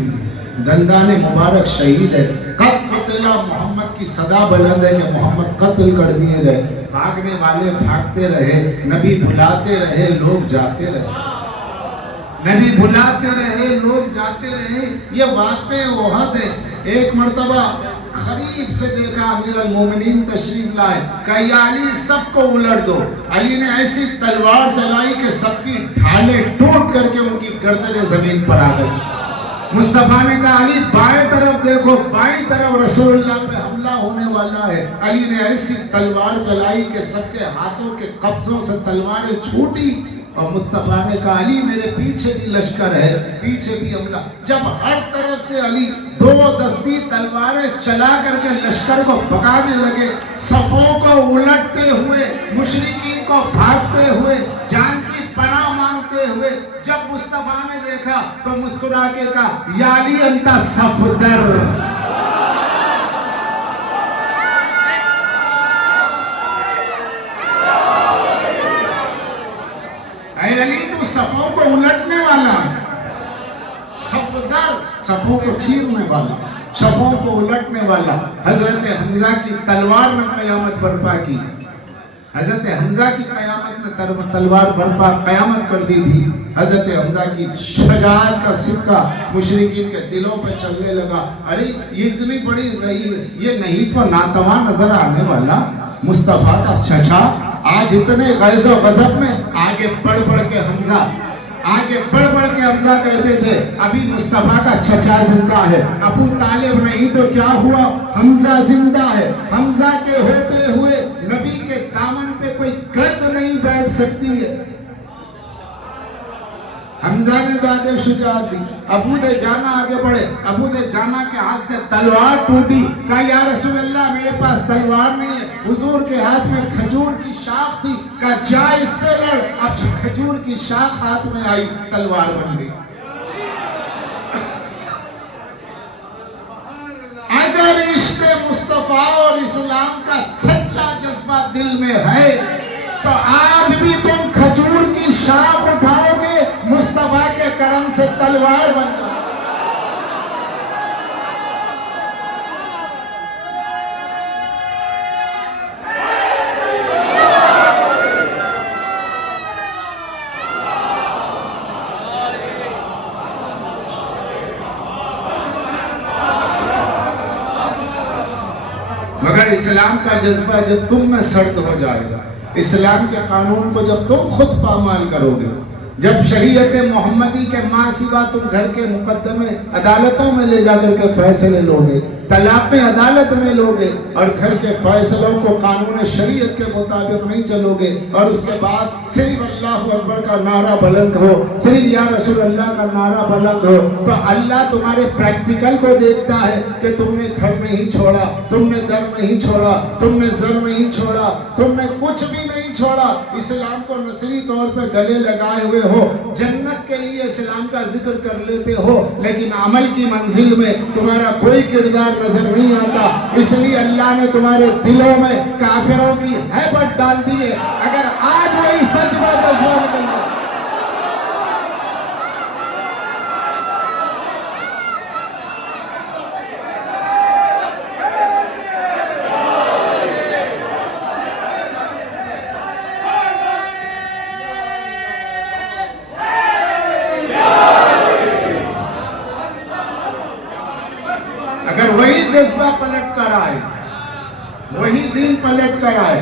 دندان مبارک شہید ہے. قتل محمد کی صدا بلند ہے کہ محمد قتل کر دیے گئے. بھاگنے والے بھاگتے رہے. نبی بھلاتے رہے لوگ جاتے رہے. نبی بھلاتے رہے لوگ جاتے رہے. یہ واقع احد ہے. ایک مرتبہ قریب سے دیکھا امیر المومنین تشریف لائے. کہا یا علی سب کو الٹ دو. علی نے ایسی تلوار چلائی کہ سب کی ڈھالیں ٹوٹ کر کے ان کی گردنیں زمین پر آ گئی. مصطفیٰ نے کہا علی بائیں طرف دیکھو. بائیں طرف رسول اللہ پہ حملہ ہونے والا ہے. علی نے ایسی تلوار چلائی کہ سب کے ہاتھوں کے قبضوں سے تلواریں چھوٹی. اور مصطفیٰ نے کہا علی میرے پیچھے بھی لشکر ہے پیچھے بھی حملہ. جب ہر طرف سے علی دو دستی تلواریں چلا کر کے لشکر کو بھگانے لگے, صفوں کو الٹتے ہوئے, مشرکین کو بھاگتے ہوئے, جان کی پناہ مانگتے ہوئے, جب مصطفیٰ نے دیکھا تو مسکرا کے کہا یا علی انت صفدر. اے علی تو صفوں کو الٹنے والا, صفدر صفوں کو چیرنے والا, صفوں کو الٹنے والا. حضرت حمزہ کی تلوار میں قیامت برپا کی. حضرت حمزہ کی قیامت میں تلوار برپا قیامت کر دی تھی. حضرت حمزہ کی شجاعت کا سکہ مشرکین کے دلوں پہ چلنے لگا. ارے یہ اتنی بڑی ضعیف, یہ نحیف و ناتواں نظر آنے والا مصطفیٰ کا چچا آج اتنے غیظ و غضب میں آگے بڑھ کے حمزہ کہتے تھے ابھی مصطفیٰ کا چچا زندہ ہے. ابو طالب نہیں تو کیا ہوا, حمزہ زندہ ہے. حمزہ کے ہوتے ہوئے نبی کے دامن پہ کوئی گرد نہیں بیٹھ سکتی ہے. حمزہ نے داد شجاعت دی. ابو دے جانا آگے بڑھے. ابو دے جانا کے ہاتھ سے تلوار ٹوٹی. کہا یا رسول اللہ میرے پاس تلوار نہیں ہے. حضور کے ہاتھ میں کھجور کی شاخ تھی. کہا جا اس سے لڑ. اب کھجور کی شاخ ہاتھ میں آئی, تلوار بن گئی. اگر عشق مصطفیٰ اور اسلام کا سچا جذبہ دل میں ہے تو آج بھی تم کھجور کی شاخ اٹھاؤ گے, مصطفیٰ کے کرم سے تلوار بن جائے. مگر اسلام کا جذبہ جب تم میں سرد ہو جائے گا, اسلام کے قانون کو جب تم خود پامال کرو گے, جب شریعت محمدی کے ماں سوا تم گھر کے مقدمے عدالتوں میں لے جا کر کے فیصلے لو گے, طلاقیں عدالت میں لو گے اور گھر کے فیصلوں کو قانون شریعت کے مطابق نہیں چلو گے, اور اس کے بعد صرف اللہ اکبر کا نعرہ بلند ہو, صرف یا رسول اللہ کا نعرہ بلند ہو, تو اللہ تمہارے پریکٹیکل کو دیکھتا ہے کہ تم نے گھر نہیں چھوڑا, تم نے در نہیں چھوڑا, تم نے زر نہیں چھوڑا, تم نے کچھ بھی نہیں چھوڑا, اسلام کو نثری طور پہ گلے لگائے ہوئے ہو, جنت کے لیے اسلام کا ذکر کر لیتے ہو, لیکن عمل کی منزل میں تمہارا کوئی کردار نظر نہیں آتا. اس لیے اللہ نے تمہارے دلوں میں کافروں کی ہیبت ڈال دی ہے. اگر آج وہی سچ بات نکل جائے, اگر وہی جذبہ پلٹ کر آئے, وہی دین پلٹ کر آئے,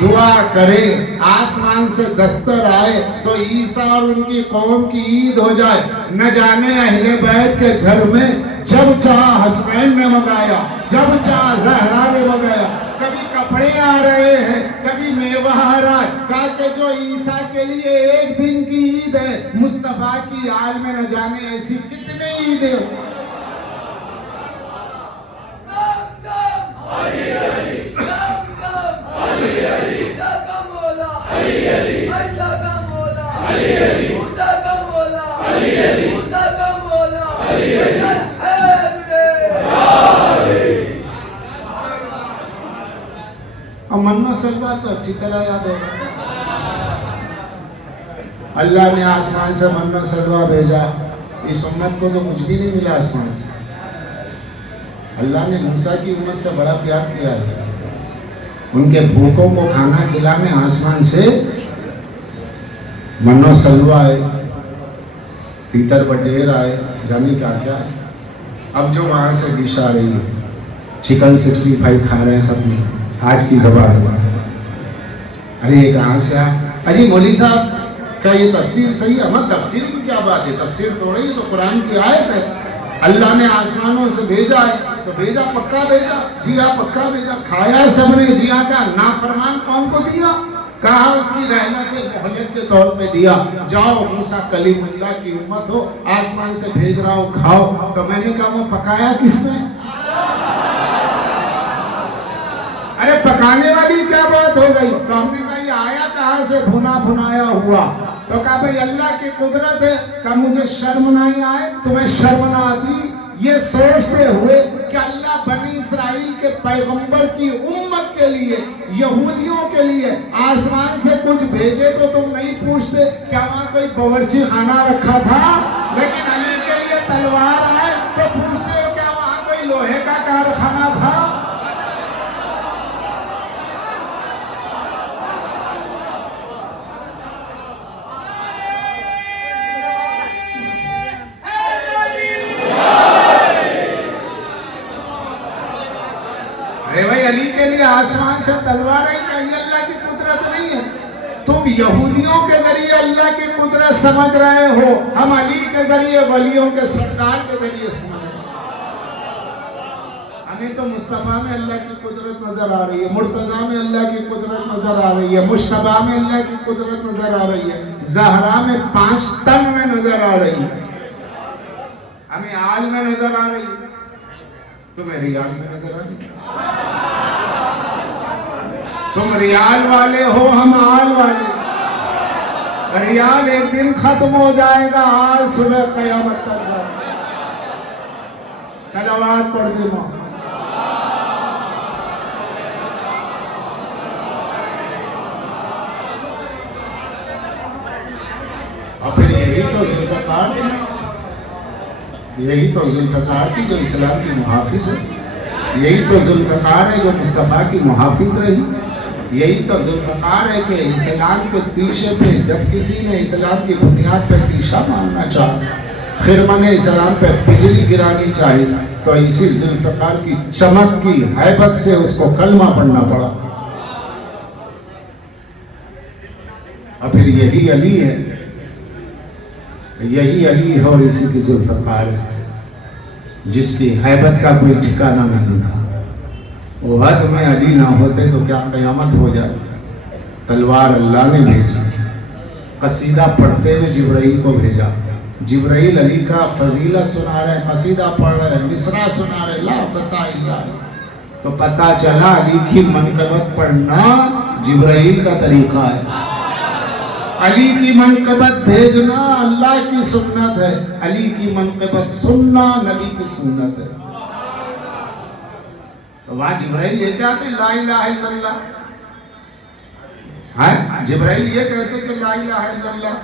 دعا کریں آسمان سے دستر آئے تو عیسیٰ اور ان کی قوم کی عید ہو جائے. نہ جانے اہل بیت کے گھر میں جب چاہا حسنین نے منگایا, جب چاہا زہرا نے منگایا. کبھی کپڑے آ رہے ہیں, کبھی میوہ آ رہا ہے. کہا کہ جو عیسیٰ کے لیے ایک دن کی عید ہے, مصطفیٰ کی آل میں نہ جانے ایسی کتنے عیدیں. اور منہ سلوا تو اچھی طرح یاد ہوگا. اللہ نے آسمان سے منہ سلوا بھیجا. اس امت کو تو کچھ بھی نہیں ملا آسمان سے. اللہ نے موسیٰ کی امت سے بڑا پیار کیا ہے. ان کے بھوکوں کو کھانا کھلانے آسمان سے منو سلوا آئے, تیتر بٹیر آئے, جانی کیا کیا ہے. اب جو وہاں سے ڈش آ رہی ہے, چکن 65 کھا رہے ہیں سب نے, آج کی زبان ہے. ارے یہ کہاں سے آئے؟ اجی مولوی صاحب کیا یہ تفسیر صحیح ہے؟ ہمیں تفسیر کی کیا بات ہے, تفسیر تو رہی تو قرآن کی آیت ہے. اللہ نے آسمانوں سے بھیجا ہے تو بھیجا پکا بھیجا, جیا پکا بھیجا. کھایا سب نے جیا کا, نافرمان قوم کو دیا. کہا اس کی رحمت مہلت کے طور پہ دیا, جاؤ موسیٰ کلیم اللہ کی امت ہو, آسمان سے بھیج رہا ہوں کھاؤ. تو میں نے کہا وہ پکایا کس نے؟ ارے پکانے والی کیا بات ہو گئی؟ تو ہم نے کہا یہ آیا کہاں سے بھنا بھنایا ہوا؟ تو کہا بھئی اللہ کی قدرت ہے. کہا مجھے شرم نہیں آئے, تمہیں شرم نہ آتی؟ یہ سوچتے ہوئے کہ اللہ بنی اسرائیل کے پیغمبر کی امت کے لیے, یہودیوں کے لیے آسمان سے کچھ بھیجے تو تم نہیں پوچھتے کیا وہاں کوئی باورچی خانہ رکھا تھا؟ لیکن علی کے لیے تلوار آئے تو پوچھتے ہو کیا وہاں کوئی لوہے کا کارخانہ تھا؟ علی کے لیے آسمان سے تلوار ہے کہ یہ اللہ کی قدرت نہیں ہے. تم یہودیوں کے ذریعے اللہ کی قدرت سمجھ رہے ہو, ہم علی کے ذریعے, ولیوں کے سردار کے ذریعے سمجھ رہے ہیں. ہمیں تو مصطفیٰ میں اللہ کی قدرت نظر آ رہی ہے, مرتضیٰ میں اللہ کی قدرت نظر آ رہی ہے, مجتبیٰ میں اللہ کی قدرت نظر آ رہی ہے, زہرا میں 5 تن میں نظر آ رہی ہے, ہمیں آل میں نظر آ رہی ہے, تمہیں ریال میں نظر آ رہی ہے. تم ریال والے ہو, ہم آل والے. ریال ایک دن ختم ہو جائے گا, آل صبح قیامت تک جائے گا. صلوات پڑھ دے ماں. اور پھر یہی تو ذوالفقار ہے, یہی تو ذوالفقار کی جو اسلام کی محافظ ہے, یہی تو ذوالفقار ہے جو مصطفیٰ کی محافظ رہی, یہی تو ذوالفقار ہے کہ اسلام کے تیشے پہ جب کسی نے اسلام کی بنیاد پہ تیشہ ماننا چاہا, خرمن اسلام پہ بجلی گرانی چاہی, تو اسی ذوالفقار کی چمک کی ہیبت سے اس کو کلمہ پڑھنا پڑا. اور پھر یہی علی ہے, یہی علی ہے اور اسی کی ذوالفقار ہے جس کی ہیبت کا کوئی ٹھکانہ نہیں تھا. وہ حد میں علی نہ ہوتے تو کیا قیامت ہو جاتی. تلوار اللہ نے بھیجی, قصیدہ پڑھتے ہوئے جبرائیل کو بھیجا. جبرائیل علی کا فضیلت سنا رہے, قصیدہ پڑھ رہے, مصرع سنا رہے, لا فتح الا علی. تو پتہ چلا علی کی منقبت پڑھنا جبرائیل کا طریقہ ہے. علی کی منقبت بھیجنا اللہ کی سنت ہے, علی کی منقبت سننا نبی کی سنت ہے. تو وہاں جبرائیل یہ کہتے ہیں لا الہ الا اللہ, ہاں جبرائیل یہ کہتے کہ لا الہ الا اللہ,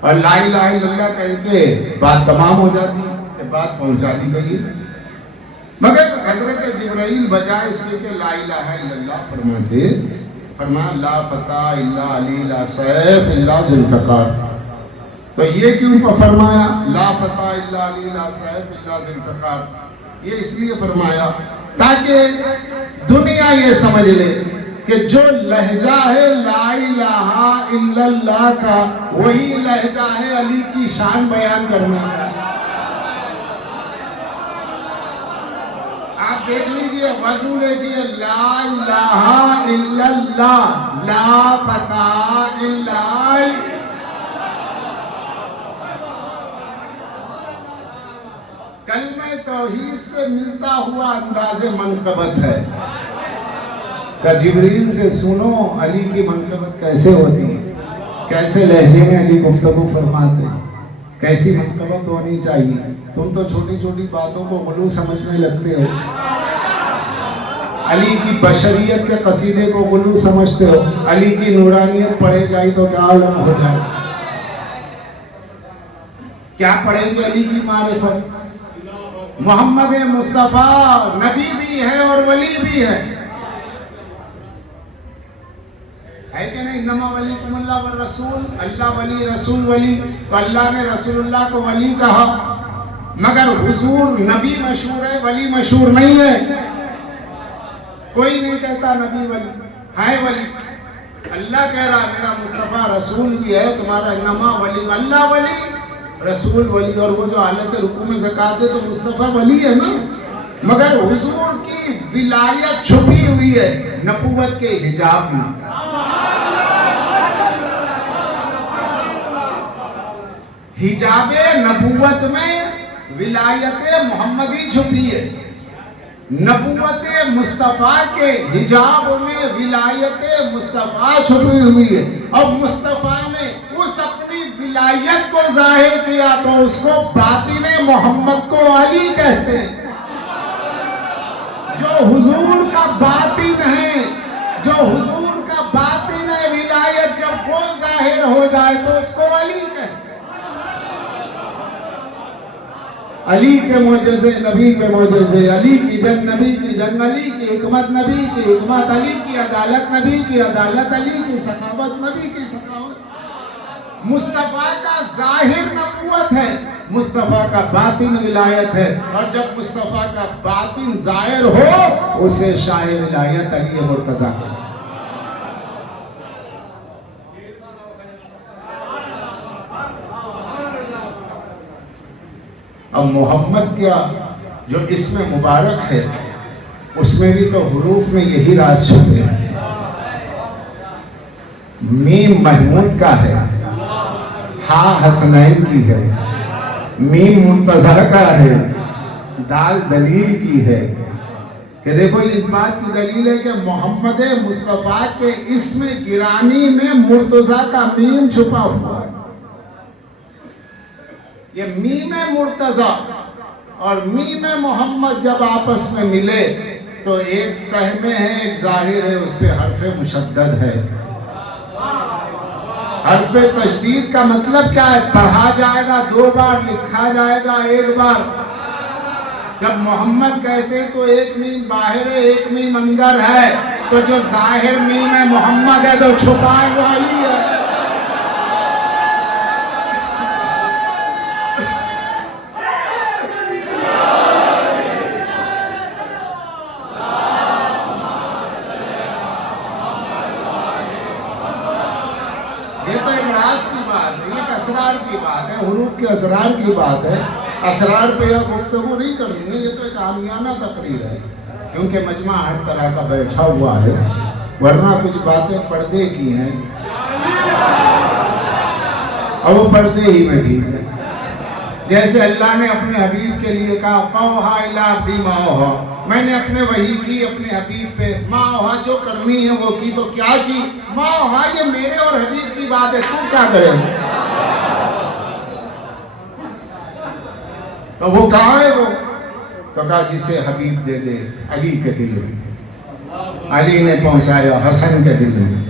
اور لا الہ الا اللہ کہہ کے بات تمام ہو جاتی ہے کہ بات پہنچا دی گئی. مگر حضرت جبرائیل بجائے اس کے کہ لا الہ الا اللہ فرماتے, فرمایا لا فتح الا علی لا سیف الا ذوالفقار. تو یہ کیوں فرمایا لا فتح الا علی لا سیف الا ذوالفقار؟ یہ اس لیے فرمایا تاکہ دنیا یہ سمجھ لے کہ جو لہجہ ہے لا الہ الا اللہ کا وہی لہجہ ہے علی کی شان بیان کرنے کا. آپ دیکھ لیجئے وزن دیکھیے لا الہ الا اللہ لا فتح الا کلمہ توحید سے ملتا ہوا انداز منقبت ہے. کہ جبریل سے سنو علی کی منقبت کیسے ہوتی ہے, کیسے لہجے میں علی گفتگو فرماتے ہیں, کیسی منقبت ہونی چاہیے. تم تو چھوٹی چھوٹی باتوں کو غلو سمجھنے لگتے ہو, علی کی بشریت کے قصیدے کو غلو سمجھتے ہو. علی کی نورانیت پڑھے جائے تو کیا عالم ہو جائے. کیا پڑھیں گے علی کی معرفت. محمد مصطفیٰ نبی بھی ہے اور ولی بھی ہے کہ نہیں. انما ولیکم اللہ والرسول, اللہ ولی رسول ولی. تو اللہ نے رسول اللہ کو ولی کہا, مگر حضور نبی مشہور ہے ولی مشہور نہیں ہے. کوئی نہیں کہتا نبی ولی ہے ولی. اللہ کہہ رہا میرا مصطفیٰ رسول بھی ہے تمہارا. انما ولی اللہ ولی رسول ولی. اور وہ جو حالت رکوع میں زکات ہے تو مصطفیٰ ولی ہے نا, مگر حضور کی ولایت چھپی ہوئی ہے نبوت کے حجاب میں. حجاب نبوت میں ولایت محمدی چھپی ہے. نبوت مصطفیٰ کے حجاب میں ولایت مصطفیٰ چھپی ہوئی ہے. اور مصطفیٰ نے اس اپنی ولایت کو ظاہر کیا تو اس کو باطن محمد کو علی کہتے ہیں. جو حضور کا باطن ہے, جو حضور کا باطن ہے ولایت, جب وہ ظاہر ہو جائے تو اس کو علی کہتے ہیں. علی کے معجزے نبی کے معجزے, علی کی جنگ نبی کی جنگ, علی کی حکمت نبی کی حکمت, علی کی عدالت نبی کی عدالت, علی کی سخاوت نبی کی سخاوت. مصطفیٰ کا ظاہر نبوت ہے, مصطفیٰ کا باطن ولایت ہے. اور جب مصطفیٰ کا باطن ظاہر ہو اسے شاہ ولایت علی مرتضیٰ ہے. اب محمد کیا جو اسم مبارک ہے اس میں بھی تو حروف میں یہی راز چھپے ہیں. میم محمود کا ہے, ہاں حسنین کی ہے, میم مرتضیٰ کا ہے, دال دلیل کی ہے. کہ دیکھو اس بات کی دلیل ہے کہ محمد مصطفیٰ کے اسم گرامی میں مرتضیٰ کا میم چھپا ہوا ہے. یہ میم مرتضیٰ اور میم محمد جب آپس میں ملے تو ایک کہمے ہے ایک ظاہر ہے, اس پہ حرف مشدد ہے. حرف تشدید کا مطلب کیا ہے؟ پڑھا جائے گا 2 بار, لکھا جائے گا 1 بار. جب محمد کہتے تو ایک میم باہر ہے ایک میم اندر ہے, تو جو ظاہر میم ہے محمد ہے, تو چھپائے وہ علی ہے. یہ تو ایک راز کی بات ہے, ایک اسرار کی بات ہے, حروف کے اسرار کی بات ہے. اسرار پہ یہ گفتگو نہیں کرنی ہے, یہ تو ایک عامیانہ تقریر ہے, کیونکہ مجمع ہر طرح کا بیٹھا ہوا ہے. ورنہ کچھ باتیں پردے کی ہیں اور وہ پردے ہی میں ٹھیک ہے. جیسے اللہ نے اپنے حبیب کے لیے کہا فَأَوْحَىٰ إِلَىٰ عَبْدِي مَا أَوْحَىٰ, میں نے اپنے وحی کی اپنے حبیب پہ. مَا أَوْحَىٰ, جو کرنی ہے وہ کی. تو کیا کی؟ مَا أَوْحَىٰ, یہ میرے اور حبیب کی بات ہے, تو کیا کرے. تو وہ کہاں ہے وہ؟ تو کہا جسے حبیب دے دے علی کے دل میں. علی نے پہنچایا حسن کے دل میں.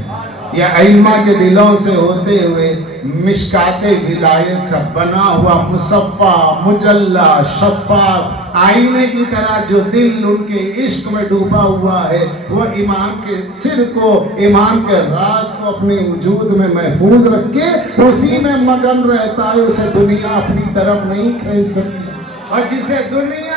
یہ ائمہ کے دلوں سے ہوتے ہوئے مشکات ولایت سے بنا ہوا مصفہ مجلہ شفاف آئینے کی طرح جو دل ان کے عشق میں ڈوبا ہوا ہے, وہ امام کے سر کو, امام کے راز کو اپنے وجود میں محفوظ رکھ کے اسی میں مگن رہتا ہے. اسے دنیا اپنی طرف نہیں کھینچ سکتی, اور جسے دنیا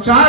4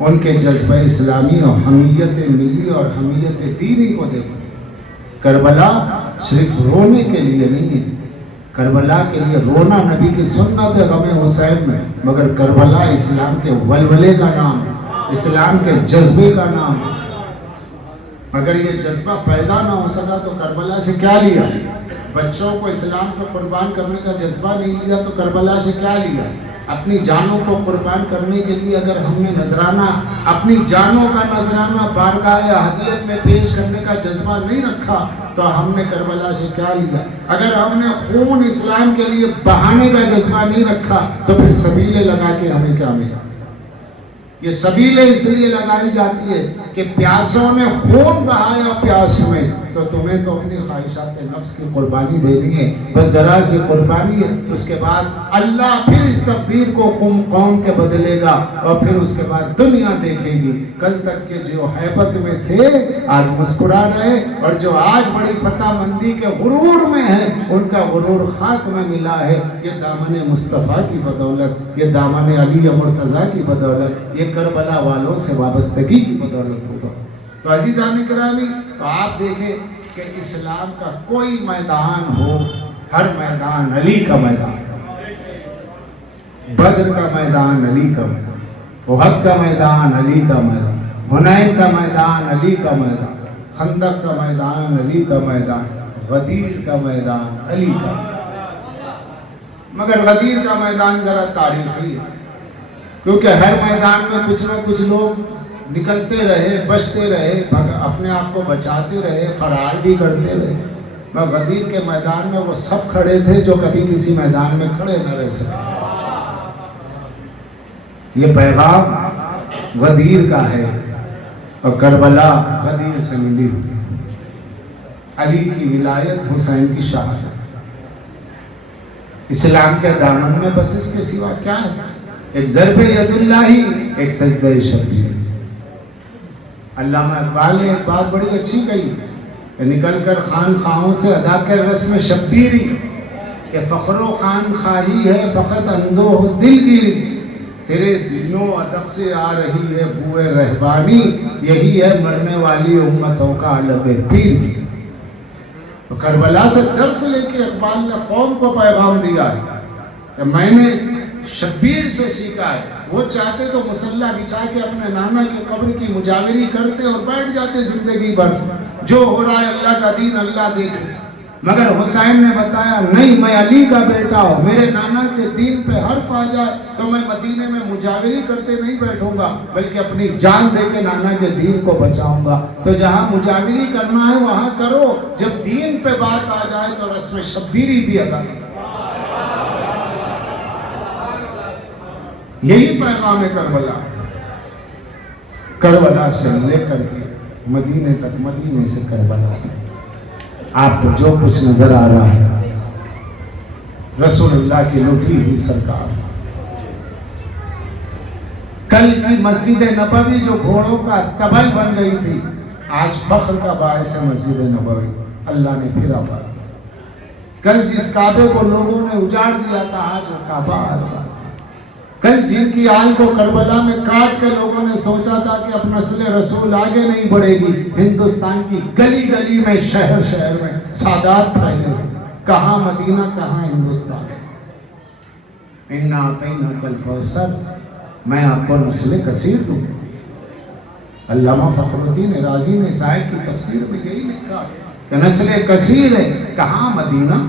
ان کے جذبہ اسلامی اور حمیت ملی اور حمیت دینی کو دیکھو. کربلا صرف رونے کے لیے نہیں ہے. کربلا کے لیے رونا نبی کی سنت ہے غم حسین میں، مگر کربلا اسلام کے ولولے کا نام ہے، اسلام کے جذبے کا نام ہے. اگر یہ جذبہ پیدا نہ ہو سکا تو کربلا سے کیا لیا؟ بچوں کو اسلام کو قربان کرنے کا جذبہ نہیں لیا تو کربلا سے کیا لیا؟ اپنی جانوں کو قربان کرنے کے لیے اگر ہم نے نذرانہ، اپنی جانوں کا نذرانہ بارگاہ احدیت میں پیش کرنے کا جذبہ نہیں رکھا تو ہم نے کربلا سے کیا لیا؟ اگر ہم نے خون اسلام کے لیے بہانے کا جذبہ نہیں رکھا تو پھر سبیلیں لگا کے ہمیں کیا ملا؟ یہ سبیلیں اس لیے لگائی جاتی ہے کہ پیاسوں نے خون بہایا پیاس میں، تو تمہیں تو اپنی خواہشات نفس کی قربانی دینی ہے، بس ذرا سی قربانی ہے. اس کے بعد اللہ پھر اس تقدیر کو قوم کے بدلے گا اور پھر اس کے بعد دنیا دیکھے گی. کل تک کے جو حیبت میں تھے آج مسکرا رہے، اور جو آج بڑی فتح مندی کے غرور میں ہیں ان کا غرور خاک میں ملا ہے. یہ دامن مصطفیٰ کی بدولت، یہ دامن علی مرتضیٰ کی بدولت، یہ کربلا والوں سے وابستگی کی بدولت ہوگا. تو عزیزان گرامی، تو آپ دیکھیں کہ اسلام کا کوئی میدان ہو، ہر میدان علی کا میدان. بدر کا میدان علی کا میدان، احد کا میدان علی کا میدان، حنین کا میدان علی کا میدان، خندق کا میدان علی کا میدان، غدیر کا میدان علی کا. مگر غدیر کا میدان ذرا تاریخی ہے، کیونکہ ہر میدان میں کچھ نہ کچھ لوگ نکلتے رہے، بچتے رہے، اپنے آپ کو بچاتے رہے، فرار بھی کرتے رہے. غدیر کے میدان میں وہ سب کھڑے تھے جو کبھی کسی میدان میں کھڑے نہ رہ سکے. یہ پیغام غدیر کا ہے اور کربلا غدیر سے ملی ہوئی. علی کی ولایت، حسین کی شہادت. اسلام کے دامن میں بس اس کے سوا کیا ہے؟ ایک ضرب ید اللہ ہی، ایک سجدہ شبیر. علامہ اقبال نے ایک بات بڑی اچھی کہی کہ نکل کر خان خواہوں سے ادا کر رسم شبیری، کہ فخر و خان خواہی ہے فقط اندو ہو دل گیری. تیرے دینوں ادب سے آ رہی ہے بوئے رہبانی، یہی ہے مرنے والی امتوں کا لب پیر. تو کربلا سے درس لے کے اقبال نے قوم کو پیغام دیا ہے کہ میں نے شبیر سے سیکھا ہے. وہ چاہتے تو مسلح بچھا کے اپنے نانا کی قبر کی مجاوری کرتے اور بیٹھ جاتے زندگی بھر، جو ہو رہا ہے اللہ کا دین اللہ دیکھے. مگر حسین نے بتایا نہیں، میں علی کا بیٹا ہوں، میرے نانا کے دین پہ حرف آ جائے تو میں مدینے میں مجاوری کرتے نہیں بیٹھوں گا، بلکہ اپنی جان دے کے نانا کے دین کو بچاؤں گا. تو جہاں مجاوری کرنا ہے وہاں کرو، جب دین پہ بات آ جائے تو رسم شبیری بھی ادا کرو. یہی پیغام ہے کربلا. کربلا سے لے کر کے مدینے تک، مدینے سے کربلا. آپ کو جو کچھ نظر آ رہا ہے رسول اللہ کی لٹی ہوئی سرکار. کل کی مسجد نبوی جو گھوڑوں کا استبل بن گئی تھی، آج فخر کا باعث ہے مسجد نبوی. اللہ نے پھر آباد. کل جس کعبے کو لوگوں نے اجاڑ دیا تھا، آج وہ کعبہ آ رہا. کل جن کی آل کو کربلا میں کاٹ کے لوگوں نے سوچا تھا کہ اب نسل رسول آگے نہیں بڑھے گی، ہندوستان کی گلی گلی میں، شہر شہر میں سادات پھیلے. کہاں مدینہ، کہاں ہندوستان. اِنَّا أَعْطَيْنَاكَ الْكَوْثَرَ، میں آپ کو نسل کثیر دوں. علامہ فخر الدین رازی نے اس آیت کی تفسیر میں یہی لکھا کہ نسل کثیر ہے. کہاں مدینہ،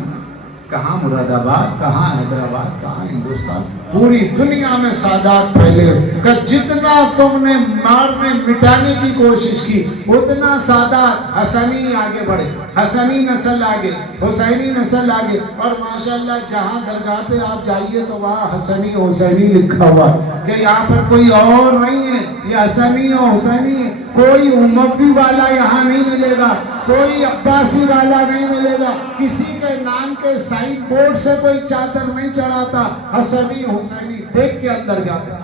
کہاں مراد آباد، کہاں حیدرآباد، کہاں ہندوستان. پوری دنیا میں سادات پھیلے کہ جتنا تم نے مارنے مٹانے کی کوشش کی اتنا سادات حسنی آگے بڑھے، حسنی نسل آگے، حسینی نسل آگے. اور ماشاءاللہ جہاں درگاہ پہ آپ جائیے تو وہاں حسنی حسینی لکھا ہوا کہ یہاں پر کوئی اور نہیں ہے، یہ حسنی اور حسینی ہے. کوئی اموی والا یہاں نہیں ملے گا، کوئی عباسی والا نہیں ملے گا. کسی کے نام کے سائن بورڈ سے کوئی چادر نہیں چڑھاتا، حسنی حسینی دیکھ کے اندر جاتا.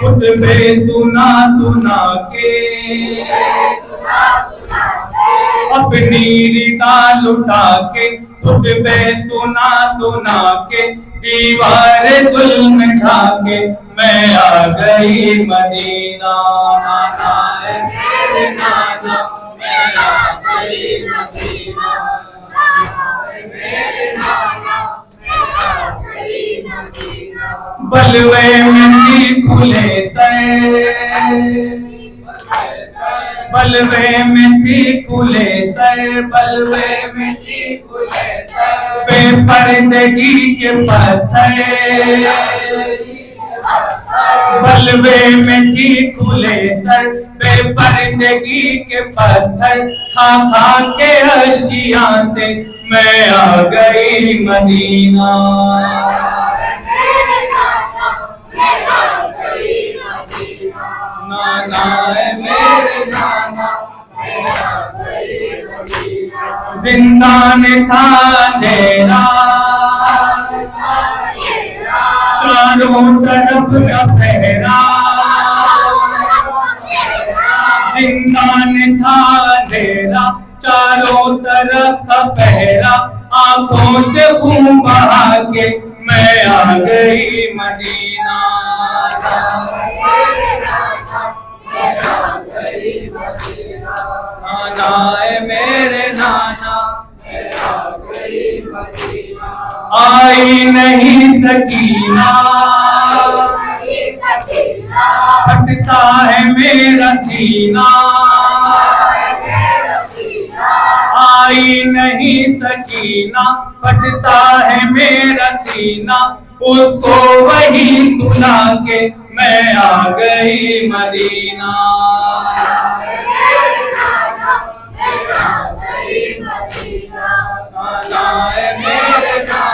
خطبے سنا سنا کے اپنی ردا لٹا کے خطبے سنا سنا کے دیوار ظلم ڈھا کے میں آ گئی مدینہ نانا ہے میرے نانا میں آ گئی مدینہ میرے نانا میں آ گئی مدینہ بلوے میں تھی کھلے سر بلوے میں تھی کھلے سر بلوے میں تھی کھلے سر بے پردگی کے پتھر بلوے میں تھی کھلے سر بے پردگی کے پتھر کھا کھا کے اشکیاں سے میں آ گئی مدینہ نانا ہے میرے نانا زندان تھا اندھیرا چاروں طرف پہرا زندان تھا اندھیرا چاروں طرف پہرا آنکھوں سے خون بہا کے میں آ گئی مدینہ نانا ہے میرے نانا آئی نہیں سکینہ پھٹتا ہے میرا سینہ آئی نہیں سکینہ پھٹتا ہے میرا سینہ اس کو وہی سلا کے میں آ گئی مدینہ نانا ہے میرے نانا